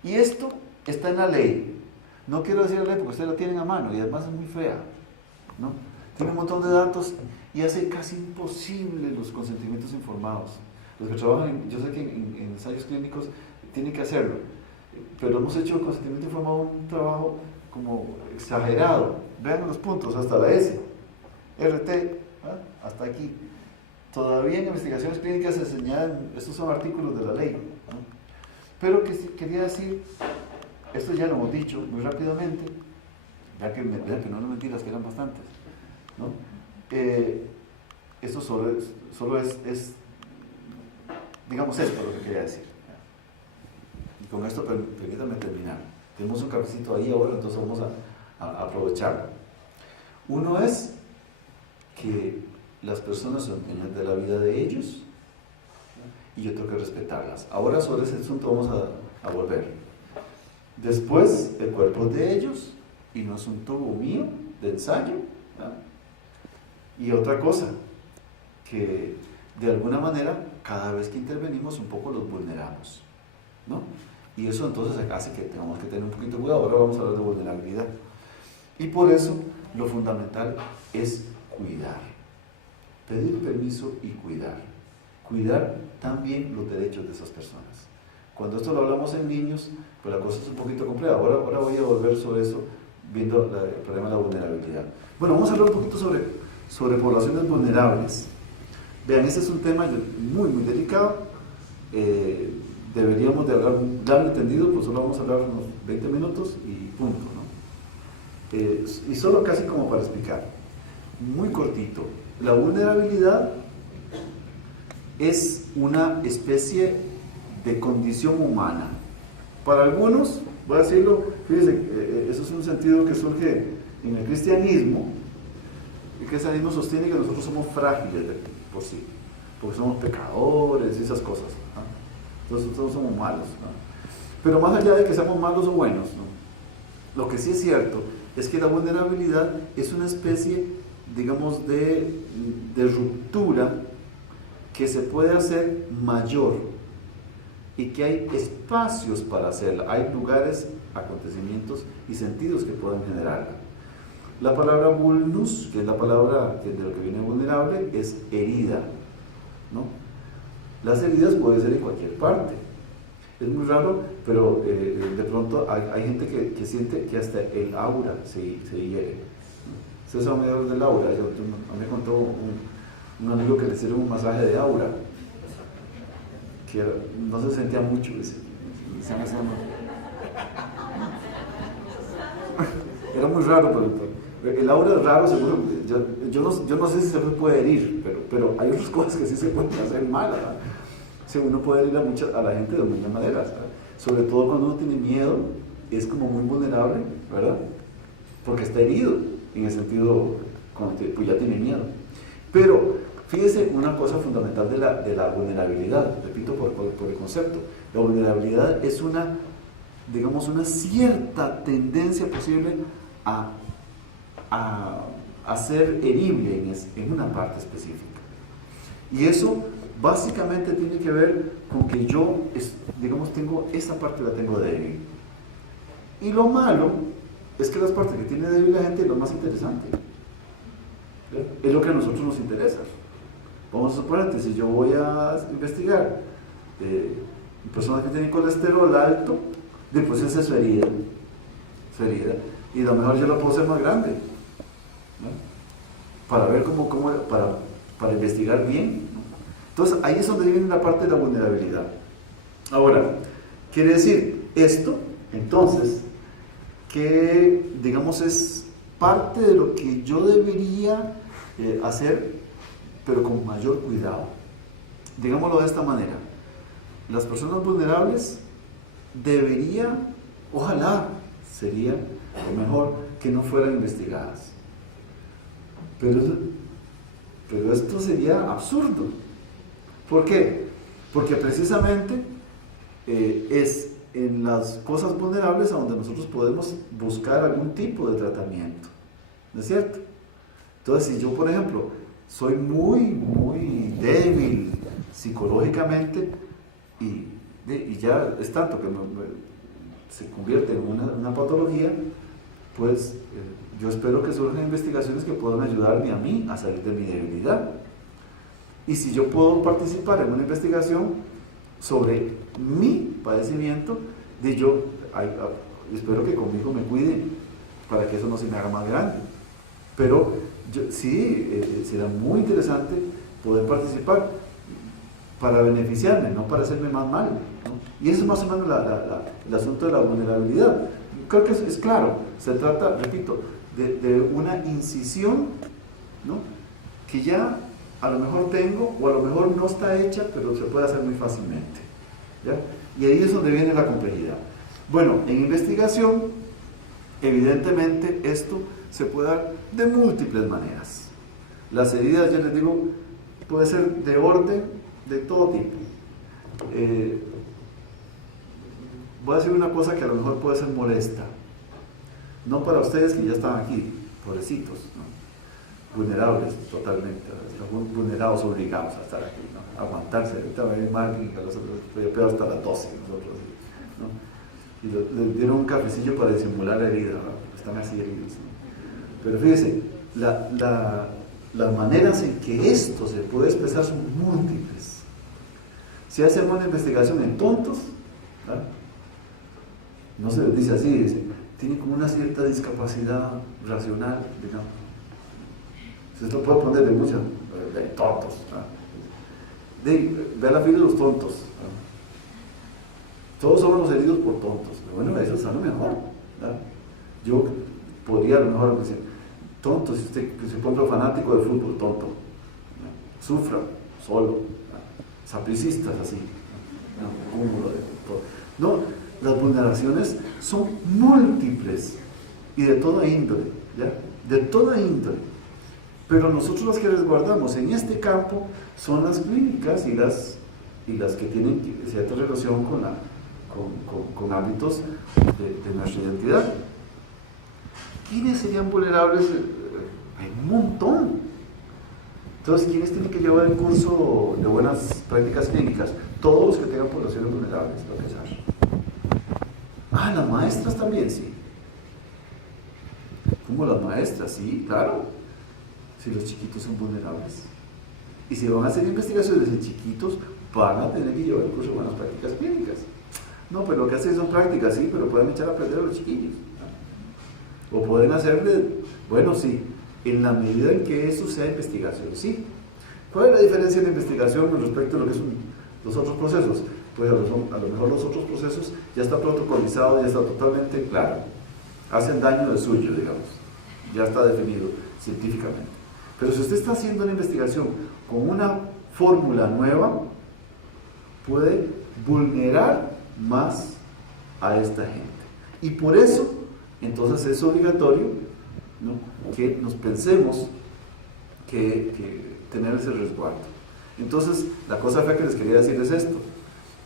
y esto está en la ley. No quiero decir la ley porque ustedes la tienen a mano, y además es muy fea, ¿no? Tiene un montón de datos y hace casi imposible los consentimientos informados. Los que trabajan, yo sé que en ensayos clínicos tienen que hacerlo, pero hemos hecho el consentimiento informado un trabajo como exagerado. Vean los puntos, hasta la S, RT, hasta aquí. Todavía en investigaciones clínicas se señalan, estos son artículos de la ley, ¿no? Pero quería decir, esto ya lo hemos dicho muy rápidamente, ya que no son mentiras, que eran bastantes, ¿no? Esto solo es, digamos, esto lo que quería decir. Y con esto permítanme terminar. Tenemos un cafecito ahí ahora, entonces vamos a aprovecharlo. Uno es que las personas son dueñas de la vida de ellos, y yo tengo que respetarlas. Ahora sobre ese asunto vamos a volver. Después, el cuerpo es de ellos y no es un tubo mío de ensayo, ¿no? Y otra cosa, que de alguna manera cada vez que intervenimos un poco los vulneramos, ¿no? Y eso entonces hace que tengamos que tener un poquito de cuidado. Ahora vamos a hablar de vulnerabilidad. Y por eso lo fundamental es cuidar, pedir permiso y cuidar. Cuidar también los derechos de esas personas. Cuando esto lo hablamos en niños, pues la cosa es un poquito compleja. Ahora voy a volver sobre eso, viendo el problema de la vulnerabilidad. Bueno, vamos a hablar un poquito sobre poblaciones vulnerables. Vean, este es un tema muy, muy delicado. Deberíamos de hablar largo y tendido, pues solo vamos a hablar unos 20 minutos y punto, ¿no? Y solo casi como para explicar, muy cortito. La vulnerabilidad es una especie de condición humana. Para algunos, voy a decirlo, fíjense, eso es un sentido que surge en el cristianismo. El cristianismo sostiene que nosotros somos frágiles de por sí, porque somos pecadores y esas cosas, ¿no? Entonces nosotros somos malos, ¿no? Pero más allá de que seamos malos o buenos, ¿no? Lo que sí es cierto es que la vulnerabilidad es una especie, digamos, de ruptura que se puede hacer mayor y que hay espacios para hacerla, hay lugares, acontecimientos y sentidos que pueden generarla. La palabra vulnus, que es la palabra de lo que viene vulnerable, es herida, ¿no? Las heridas pueden ser en cualquier parte. Es muy raro, pero de pronto hay gente que siente que hasta el aura se hiere. Ustedes saben hablar del aura. A mí me contó un amigo que le hicieron un masaje de aura, que no se sentía mucho. Era muy raro, pero el aura es raro, seguro. Yo no sé si se puede herir, pero hay otras cosas que sí se pueden hacer mal, ¿verdad? Sí, uno puede herir a la gente de muchas maneras, ¿verdad? Sobre todo cuando uno tiene miedo, es como muy vulnerable, ¿verdad? Porque está herido, en el sentido, pues ya tiene miedo. Pero fíjese una cosa fundamental de la vulnerabilidad, repito por el concepto. La vulnerabilidad es digamos, una cierta tendencia posible a ser herible en una parte específica. Y eso básicamente tiene que ver con que yo, digamos, esa parte la tengo débil. Y lo malo es que las partes que tiene débil la gente es lo más interesante. Es lo que a nosotros nos interesa. Vamos a suponer que si yo voy a investigar personas que tienen colesterol alto, después esa es su herida. Y a lo mejor yo la puedo hacer más grande, ¿no? Para ver para investigar bien, ¿no? Entonces ahí es donde viene la parte de la vulnerabilidad. Ahora, quiere decir esto, entonces, que digamos es parte de lo que yo debería hacer, pero con mayor cuidado. Digámoslo de esta manera: las personas vulnerables ojalá sería lo mejor que no fueran investigadas. Pero esto sería absurdo. ¿Por qué? Porque precisamente es en las cosas vulnerables a donde nosotros podemos buscar algún tipo de tratamiento, ¿no es cierto? Entonces, si yo, por ejemplo, soy muy débil psicológicamente y ya es tanto que se convierte en una patología, pues yo espero que surjan investigaciones que puedan ayudarme a mí a salir de mi debilidad. Y si yo puedo participar en una investigación sobre mi padecimiento, yo espero que conmigo me cuiden para que eso no se me haga más grande. Pero será muy interesante poder participar para beneficiarme, no para hacerme más mal, ¿no? Y eso es más o menos el asunto de la vulnerabilidad. Creo que es claro, se trata, repito, de una incisión, ¿no?, que ya a lo mejor tengo, o a lo mejor no está hecha, pero se puede hacer muy fácilmente, ¿ya? Y ahí es donde viene la complejidad. Bueno, en investigación, evidentemente esto se puede dar de múltiples maneras. Las heridas, ya les digo, puede ser de orden de todo tipo. Voy a decir una cosa que a lo mejor puede ser molesta, no para ustedes que ya están aquí, pobrecitos, ¿no?, vulnerables totalmente, vulnerados, obligados a estar aquí, ¿no?, aguantarse. Ahorita va a ir Marvin, que los peor hasta las 12 nosotros, ¿no?, y les dieron un cafecillo para disimular la herida, ¿no?, están así heridos, ¿no? Pero fíjense, las maneras en que esto se puede expresar son múltiples. Si hacemos una investigación en tontos, ¿verdad?, no se les dice así, tienen como una cierta discapacidad racional, digamos. Se lo puede poner de muchas, de tontos, ve la fila de los tontos, ¿verdad? Todos somos los heridos por tontos. Bueno, eso es a lo mejor, ¿verdad? Yo podría a lo mejor decir, tonto, si usted se pone fanático de fútbol, tonto, ¿verdad?, sufra, solo, sapricistas, así, ¿no?, cúmulo de todo. No, las vulneraciones son múltiples y de toda índole, ¿ya?, de toda índole. Pero nosotros las que resguardamos en este campo son las clínicas y las que tienen cierta relación con ámbitos de nuestra identidad. ¿Quiénes serían vulnerables? Hay un montón. Entonces, ¿quiénes tienen que llevar el curso de buenas prácticas clínicas? Todos los que tengan poblaciones vulnerables, lo que sea. Las maestras también, sí. ¿Cómo las maestras? Sí, claro. Si los chiquitos son vulnerables. Y si van a hacer investigaciones en chiquitos, van a tener que llevar el curso de buenas prácticas clínicas. No, pero lo que hacen son prácticas, sí, pero pueden echar a perder a los chiquillos, ¿no? O pueden hacerle, bueno, sí, en la medida en que eso sea investigación, sí. ¿Cuál es la diferencia de investigación con respecto a lo que son los otros procesos? Pues a lo mejor los otros procesos ya está protocolizado, ya está totalmente claro. Hacen daño de suyo, digamos. Ya está definido científicamente. Pero si usted está haciendo una investigación con una fórmula nueva, puede vulnerar más a esta gente. Y por eso, entonces es obligatorio, ¿no?, que nos pensemos que tener ese resguardo. Entonces, la cosa fea que les quería decir es esto.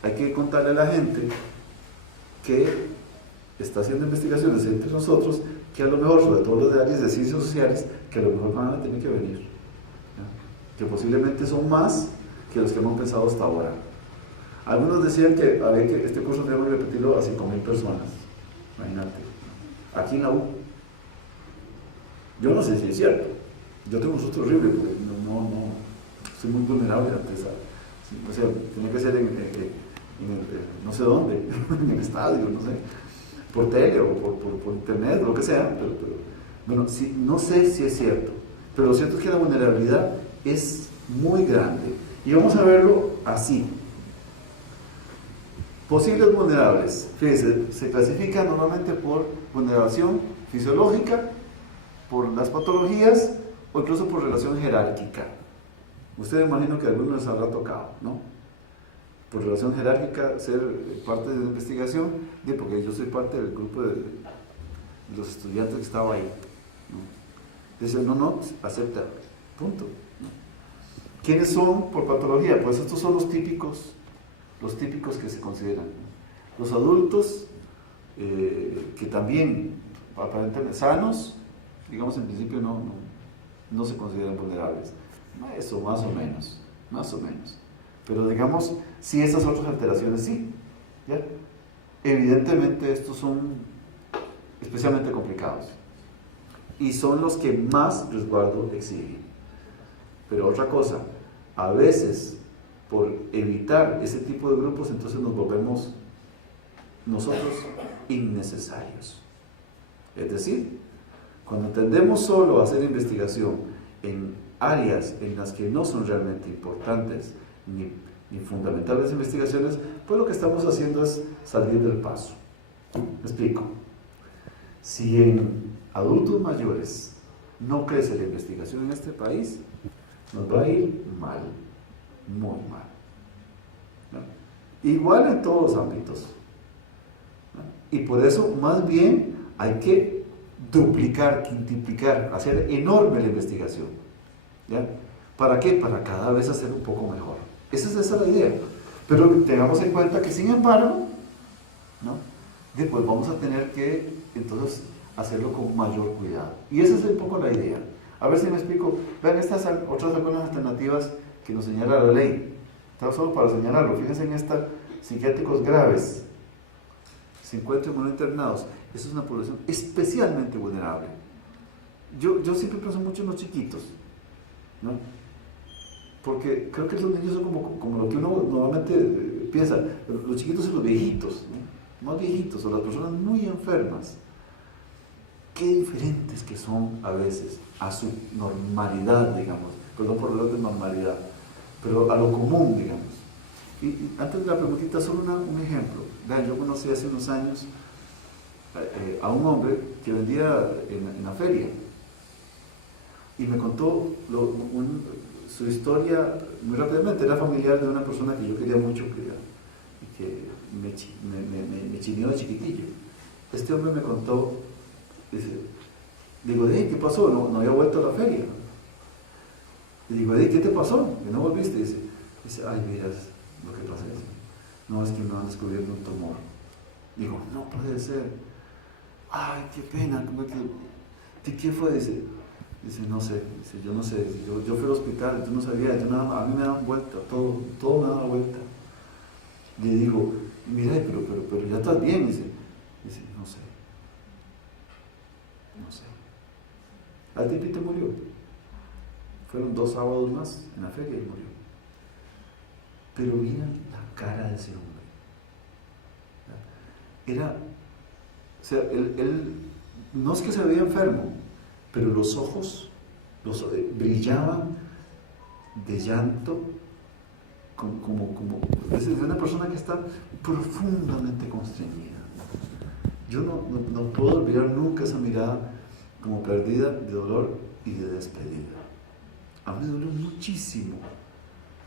Hay que contarle a la gente que está haciendo investigaciones entre nosotros, que a lo mejor, sobre todo los de áreas de ciencias sociales, que a lo mejor van a tener que venir, ¿ya?, que posiblemente son más que los que hemos pensado hasta ahora. Algunos decían que este curso debemos repetirlo a 5,000 personas, imagínate, aquí en la U. Yo no sé si es cierto, yo tengo un susto horrible porque no soy muy vulnerable ante esa, o sea, tenía que ser no sé dónde, en el estadio, no sé, por tele o por internet, lo que sea, pero bueno, sí, no sé si es cierto, pero lo cierto es que la vulnerabilidad es muy grande y vamos a verlo así. Posibles vulnerables, fíjense, se clasifican normalmente por vulneración fisiológica, por las patologías o incluso por relación jerárquica. Ustedes imagino que a algunos les habrá tocado, ¿no? Por relación jerárquica, ser parte de la investigación, porque yo soy parte del grupo de los estudiantes que estaba ahí, ¿no? Dicen, no, acepta, punto, ¿no? ¿Quiénes son por patología? Pues estos son los típicos que se consideran, ¿no? Los adultos que también aparentemente sanos, digamos en principio no se consideran vulnerables. Eso más o menos. Pero digamos, si esas otras alteraciones sí, ¿ya? Evidentemente estos son especialmente complicados y son los que más resguardo exigen. Pero otra cosa, a veces por evitar ese tipo de grupos, entonces nos volvemos nosotros innecesarios. Es decir, cuando tendemos solo a hacer investigación en áreas en las que no son realmente importantes ni fundamentales investigaciones, pues lo que estamos haciendo es salir del paso. ¿Me explico? Si en adultos mayores no crece la investigación en este país, nos va a ir mal, muy mal, ¿no? Igual en todos los ámbitos, ¿no? Y por eso más bien hay que duplicar, quintuplicar, hacer enorme la investigación, ¿ya? ¿Para qué? Para cada vez hacer un poco mejor. Esa es la idea. Pero tengamos en cuenta que sin embargo, ¿no? Después vamos a tener que entonces hacerlo con mayor cuidado. Y esa es un poco la idea. A ver si me explico. Vean estas otras algunas alternativas que nos señala la ley. Solo para señalarlo, fíjense en esta: psiquiátricos graves, 50 internados. Esa es una población especialmente vulnerable. Yo siempre pienso mucho en los chiquitos, ¿no? Porque creo que los niños son como lo que uno normalmente piensa, los chiquitos y los viejitos, ¿no? Más viejitos, o las personas muy enfermas. Qué diferentes que son a veces a su normalidad, digamos, perdón por hablar de normalidad, pero a lo común, digamos. Y antes de la preguntita, solo un ejemplo. Vean, yo conocí hace unos años a un hombre que vendía en la feria y me contó su historia muy rápidamente. Era familiar de una persona que yo quería mucho y que me chineó de chiquitillo. Este hombre me contó, digo, ¿qué pasó? No había vuelto a la feria. Le digo, ¿qué te pasó? ¿Que no volviste? Dice, ay, miras, lo que pasa es que me han descubierto un tumor. Digo, no puede ser. Ay, qué pena. ¿Qué fue? Dice, no sé. Dice, yo no sé. Yo fui al hospital, yo no sabía. A mí me dan vuelta, todo me da vuelta. Le digo, mira, pero ya estás bien. Dice, no sé. Al tipito murió. Fueron 2 sábados más en la feria y murió. Pero mira la cara de ese hombre. Él no es que se veía enfermo, pero los ojos brillaban de llanto, como es de una persona que está profundamente constreñida. Yo no puedo olvidar nunca esa mirada como perdida, de dolor y de despedida. A mí me dolió muchísimo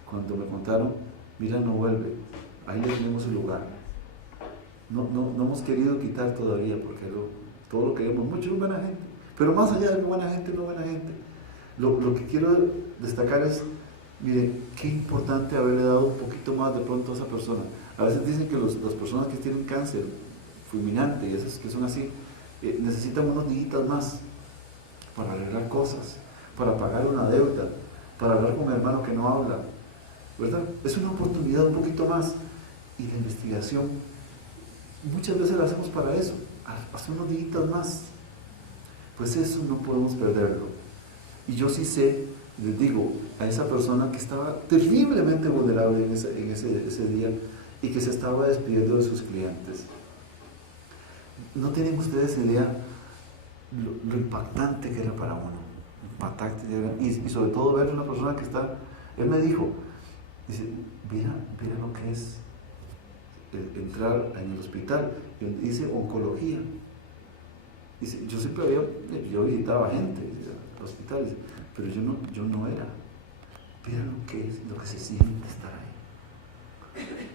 cuando me contaron, mira, no vuelve, ahí le tenemos el lugar. No hemos querido quitar todavía porque todo lo queremos mucho, es buena gente. Pero más allá de buena gente, no buena gente. Lo que quiero destacar es, mire, qué importante haberle dado un poquito más de pronto a esa persona. A veces dicen que las personas que tienen cáncer fulminante y esos que son así, necesitan unos días más para arreglar cosas, para pagar una deuda, para hablar con un hermano que no habla, ¿verdad? Es una oportunidad un poquito más. Y la investigación muchas veces la hacemos para eso, hacer unos días más. Pues eso no podemos perderlo. Y yo sí sé, les digo, a esa persona que estaba terriblemente vulnerable en ese día y que se estaba despidiendo de sus clientes. No tienen ustedes idea lo impactante que era para uno. Impactante, y sobre todo ver a una persona que está. Él me dijo, dice, mira lo que es entrar en el hospital. Él dice oncología. Dice, yo visitaba gente en el hospital, dice, pero yo no era. Mira lo que se siente estar ahí.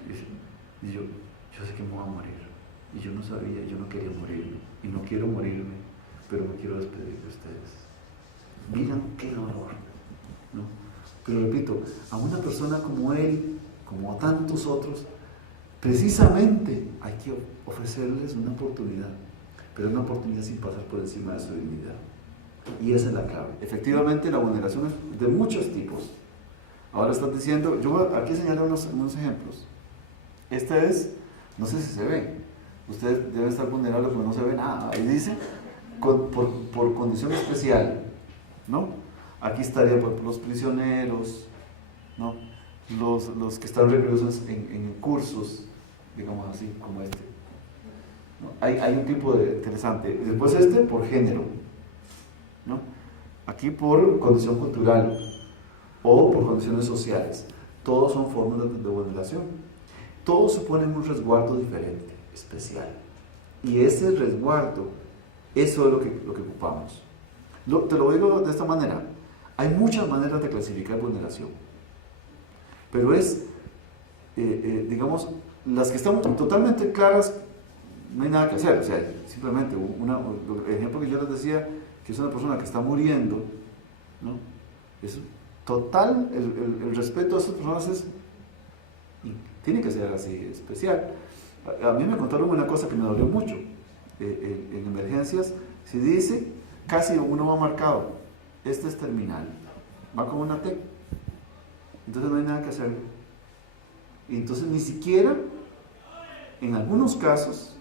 Dice, y yo sé que me voy a morir. Y yo no sabía, yo no quería morirme. Y no quiero morirme, pero me quiero despedir de ustedes. Miren qué dolor, ¿no? Pero repito, a una persona como él, como a tantos otros, precisamente hay que ofrecerles una oportunidad, pero una oportunidad sin pasar por encima de su dignidad. Y esa es la clave. Efectivamente, la vulneración es de muchos tipos. Ahora están diciendo, yo aquí señalo unos ejemplos. Esta es, no sé si se ve, usted debe estar vulnerable porque no se ve nada. Ahí dice, por condición especial, ¿no? Aquí estaría por ejemplo, los prisioneros, ¿no? Los que están reclusos en cursos, digamos así, como este, ¿no? Hay un tipo de interesante. Después este por género, ¿no? Aquí por condición cultural o por condiciones sociales. Todos son formas de vulneración. Todos suponen un resguardo diferente, especial. Y ese resguardo, eso es lo que ocupamos. Te lo digo de esta manera. Hay muchas maneras de clasificar vulneración. Pero es, digamos, las que están totalmente claras, no hay nada que hacer. O sea, simplemente, el ejemplo que yo les decía, que es una persona que está muriendo, ¿no? Es total, el respeto a esas personas tiene que ser así, especial. A mí me contaron una cosa que me dolió mucho. En emergencias, si dice, casi uno va marcado, este es terminal, va con una T, entonces no hay nada que hacer. Y entonces ni siquiera, en algunos casos,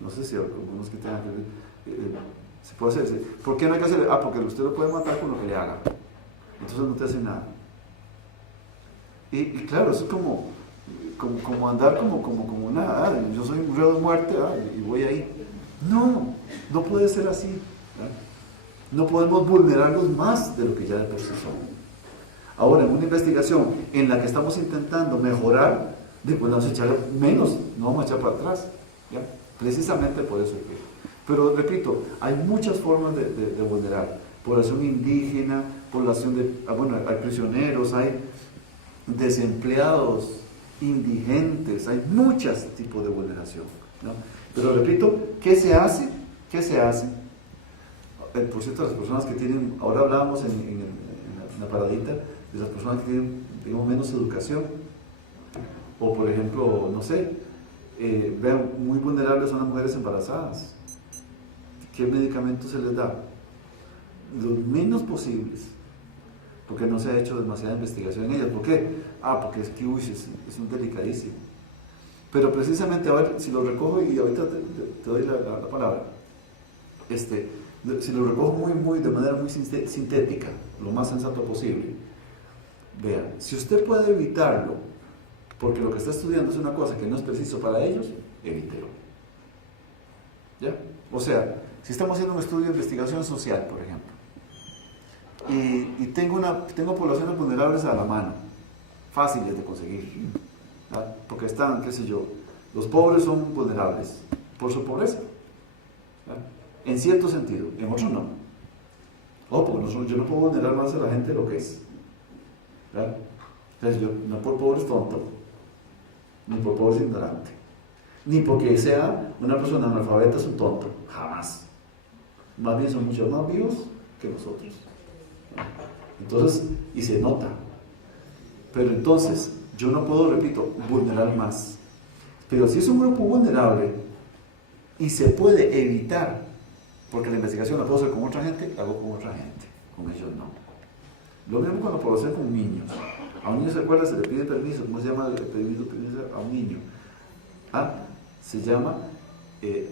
no sé si algunos que tengan que ver, se puede hacer, ¿por qué no hay que hacer? Porque usted lo puede matar con lo que le haga, entonces no te hace nada. Y claro, eso es como andar como una, yo soy un reo de muerte, y voy ahí. No puede ser así, ¿verdad? No podemos vulnerarlos más de lo que ya de por sí son. Ahora, en una investigación en la que estamos intentando mejorar, después vamos a echar menos, no vamos a echar para atrás, ¿ya? Precisamente por eso. Pero repito, hay muchas formas de vulnerar. Población indígena, población hay prisioneros, hay desempleados, indigentes, hay muchos tipos de vulneración, ¿no? Pero repito, ¿qué se hace? ¿Qué se hace? Por cierto, las personas que tienen, ahora hablábamos en la paradita de las personas que tienen, digamos, menos educación, o por ejemplo, no sé, vean, muy vulnerables son las mujeres embarazadas. ¿Qué medicamentos se les da? Los menos posibles, porque no se ha hecho demasiada investigación en ellas. ¿Por qué? Porque es que es un delicadísimo. Pero precisamente, a ver, si lo recojo y ahorita te doy la palabra, si lo recojo de manera muy sintética, lo más sensato posible, vean, si usted puede evitarlo, porque lo que está estudiando es una cosa que no es preciso para ellos, evítelo. ¿Ya? O sea, si estamos haciendo un estudio de investigación social, por ejemplo, y tengo poblaciones vulnerables a la mano, fáciles de conseguir, ¿verdad? Porque están, qué sé yo, los pobres son vulnerables por su pobreza, ¿verdad? En cierto sentido, en otro no. Porque yo no puedo vulnerar más a la gente de lo que es, ¿verdad? Entonces yo no por pobre es tonto, ni por pobre es ignorante, ni porque sea una persona analfabeta es un tonto, jamás. Más bien son muchos más vivos que nosotros. Entonces, y se nota. Pero entonces, yo no puedo, repito, vulnerar más. Pero si es un grupo vulnerable y se puede evitar, porque la investigación la puedo hacer con otra gente, la hago con otra gente, con ellos no. Lo mismo cuando puedo hacer con niños. A un niño, ¿se acuerda? Se le pide permiso. ¿Cómo se llama el permiso a un niño? Se llama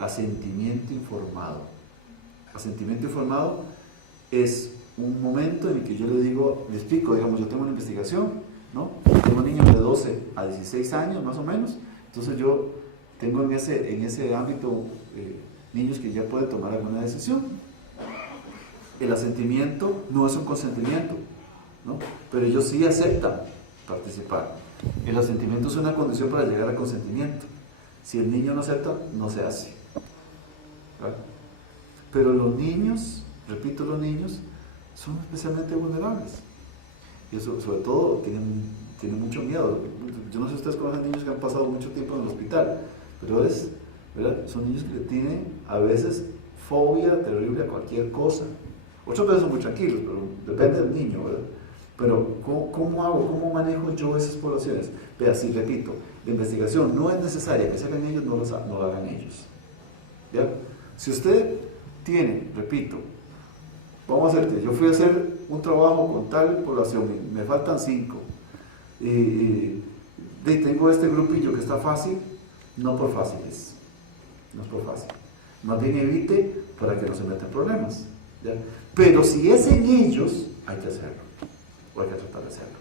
asentimiento informado. Asentimiento informado es un momento en el que yo le explico, digamos, yo tengo una investigación, ¿no? Tengo niños de 12 a 16 años, más o menos. Entonces yo tengo en ese ámbito niños que ya pueden tomar alguna decisión. El asentimiento no es un consentimiento, ¿no? Pero ellos sí aceptan participar. El asentimiento es una condición para llegar al consentimiento. Si el niño no acepta, no se hace, ¿verdad? Pero los niños, repito, los niños son especialmente vulnerables. Y eso, sobre todo, tienen mucho miedo. Yo no sé si ustedes conocen niños que han pasado mucho tiempo en el hospital, pero ¿verdad? Son niños que tienen a veces fobia terrible a cualquier cosa. Otras veces son muy tranquilos, pero depende del niño, ¿verdad? Pero, ¿cómo hago? ¿Cómo manejo yo esas poblaciones? Vea, si repito, la investigación no es necesaria que se hagan ellos, no lo hagan ellos. ¿Ya? Si usted tiene, repito, vamos a hacerte, yo fui a hacer un trabajo con tal población, y me faltan 5, y tengo este grupillo que está fácil, no por fácil es, no es por fácil. Más bien evite para que no se metan problemas. ¿Ya? Pero si es en ellos, hay que hacerlo, o hay que tratar de hacerlo.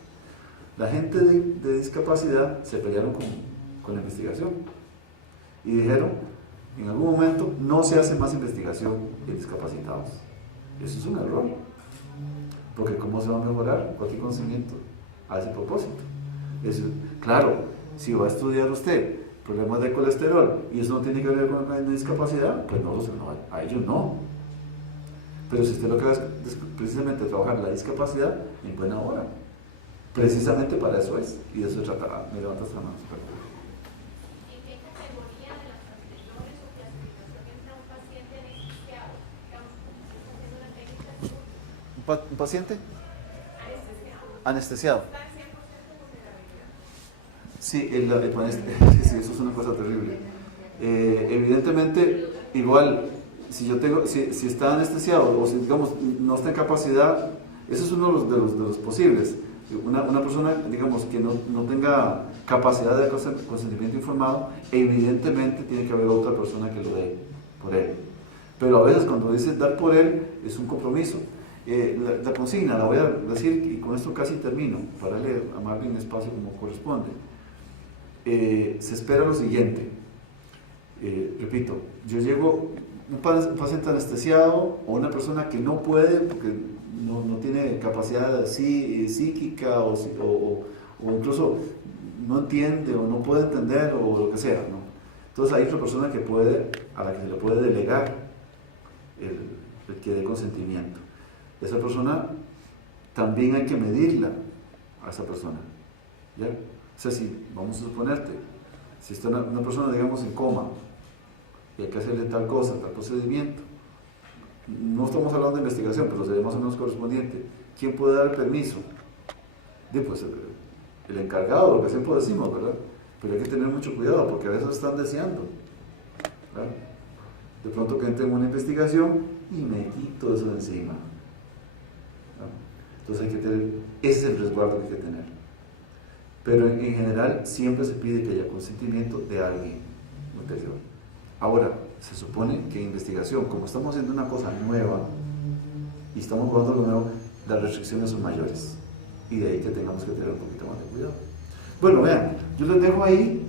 La gente de discapacidad se pelearon con la investigación y dijeron, en algún momento no se hace más investigación en discapacitados. Eso es un error, porque ¿cómo se va a mejorar cualquier conocimiento a ese propósito? Claro, si va a estudiar usted problemas de colesterol y eso no tiene que ver con la discapacidad, pues no, a ellos no. Pero si usted lo que va es precisamente trabajar la discapacidad, en buena hora. Precisamente para eso es, y de eso se tratará. Me levantas la mano. ¿En qué categoría de las anteriores o clasificación entra un paciente anestesiado? Digamos, haciendo una técnica ¿Un paciente? anestesiado. Anestesiado. Está en 100% de vulnerabilidad. Sí, sí, eso es una cosa terrible. Evidentemente, igual, si está anestesiado o si digamos no está en capacidad, eso es uno de los posibles. Una persona, digamos, que no tenga capacidad de consentimiento informado, evidentemente tiene que haber otra persona que lo dé por él. Pero a veces cuando dice dar por él, es un compromiso. La consigna la voy a decir y con esto casi termino, para darle a Marvin espacio como corresponde. Se espera lo siguiente. Repito, yo llego un paciente anestesiado o una persona que no puede porque no tiene capacidad psíquica o incluso no entiende o no puede entender o lo que sea, ¿no? Entonces hay otra persona a la que se le puede delegar el que dé consentimiento. Esa persona también hay que medirla a esa persona, ¿ya? O sea, si vamos a suponerte, si está una persona, digamos, en coma y hay que hacerle tal cosa, tal procedimiento, no estamos hablando de investigación, pero sería más o menos correspondiente. ¿Quién puede dar el permiso? Pues el encargado, lo que siempre decimos, ¿verdad? Pero hay que tener mucho cuidado porque a veces están deseando, ¿verdad? De pronto que entre en una investigación y me quito eso de encima, ¿verdad? Entonces hay que tener, ese es el resguardo que hay que tener. Pero en general siempre se pide que haya consentimiento de alguien anterior. Ahora, se supone que en investigación, como estamos haciendo una cosa nueva y estamos jugando lo nuevo, las restricciones son mayores y de ahí que tengamos que tener un poquito más de cuidado. Bueno, vean, yo les dejo ahí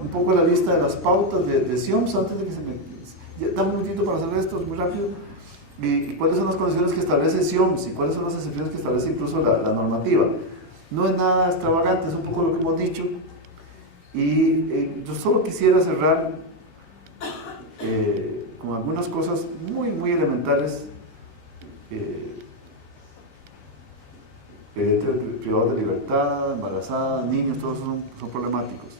un poco la lista de las pautas de SIOMS antes de que se me... Dame un minutito para hacer esto, muy rápido. Y cuáles son las condiciones que establece SIOMS y cuáles son las excepciones que establece incluso la normativa. No es nada extravagante, es un poco lo que hemos dicho. Y yo solo quisiera cerrar con algunas cosas muy, muy elementales. Privados de libertad, embarazadas, niños, todos son problemáticos.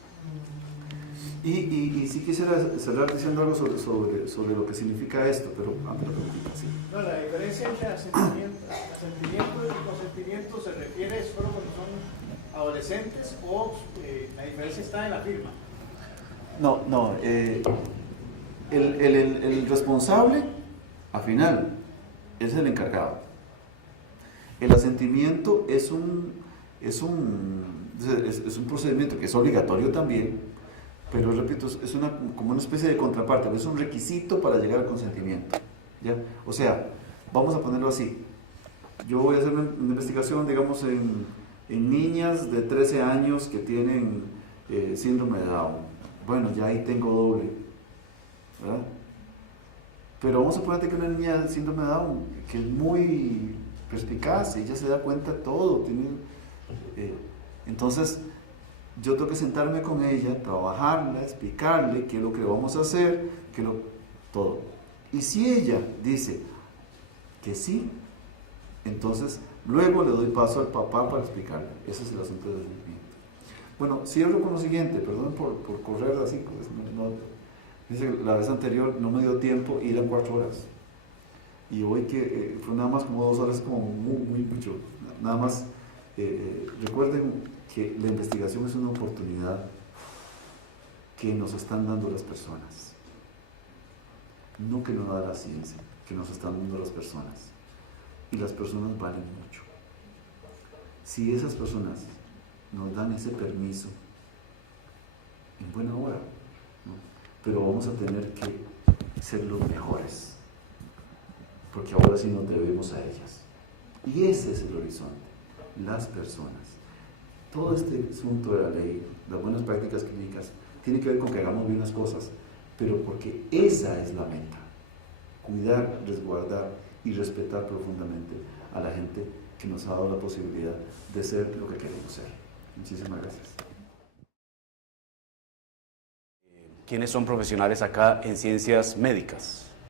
Y sí quisiera cerrar diciendo algo sobre lo que significa esto, pero antes lo pregunto, sí. No, la diferencia entre asentimiento y consentimiento se refiere solo cuando son adolescentes o la diferencia está en la firma. No, el responsable, al final, es el encargado. El asentimiento es un procedimiento que es obligatorio también, pero repito, es como una especie de contraparte, es un requisito para llegar al consentimiento, ¿ya? O sea, vamos a ponerlo así. Yo voy a hacer una investigación, digamos, en niñas de 13 años que tienen síndrome de Down. Bueno, ya ahí tengo doble, ¿verdad? Pero vamos a ponerte que una niña de síndrome de Down, que es muy perspicaz, ella se da cuenta de todo, entonces yo tengo que sentarme con ella, trabajarla, explicarle qué es lo que vamos a hacer, todo. Y si ella dice que sí, entonces luego le doy paso al papá para explicarle. Ese es el asunto del sentimiento. Bueno, cierro con lo siguiente, perdón por correr así, dice la vez anterior no me dio tiempo y eran 4 horas. Y hoy que fue nada más como 2 horas, como muy mucho. Nada más, recuerden que la investigación es una oportunidad que nos están dando las personas. No que nos da la ciencia, que nos están dando las personas. Y las personas valen mucho. Si esas personas nos dan ese permiso, en buena hora, ¿no? Pero vamos a tener que ser los mejores, porque ahora sí nos debemos a ellas. Y ese es el horizonte, las personas. Todo este asunto de la ley, las buenas prácticas clínicas, tiene que ver con que hagamos bien las cosas, pero porque esa es la meta: cuidar, resguardar y respetar profundamente a la gente que nos ha dado la posibilidad de ser lo que queremos ser. Muchísimas gracias. ¿Quiénes son profesionales acá en ciencias médicas?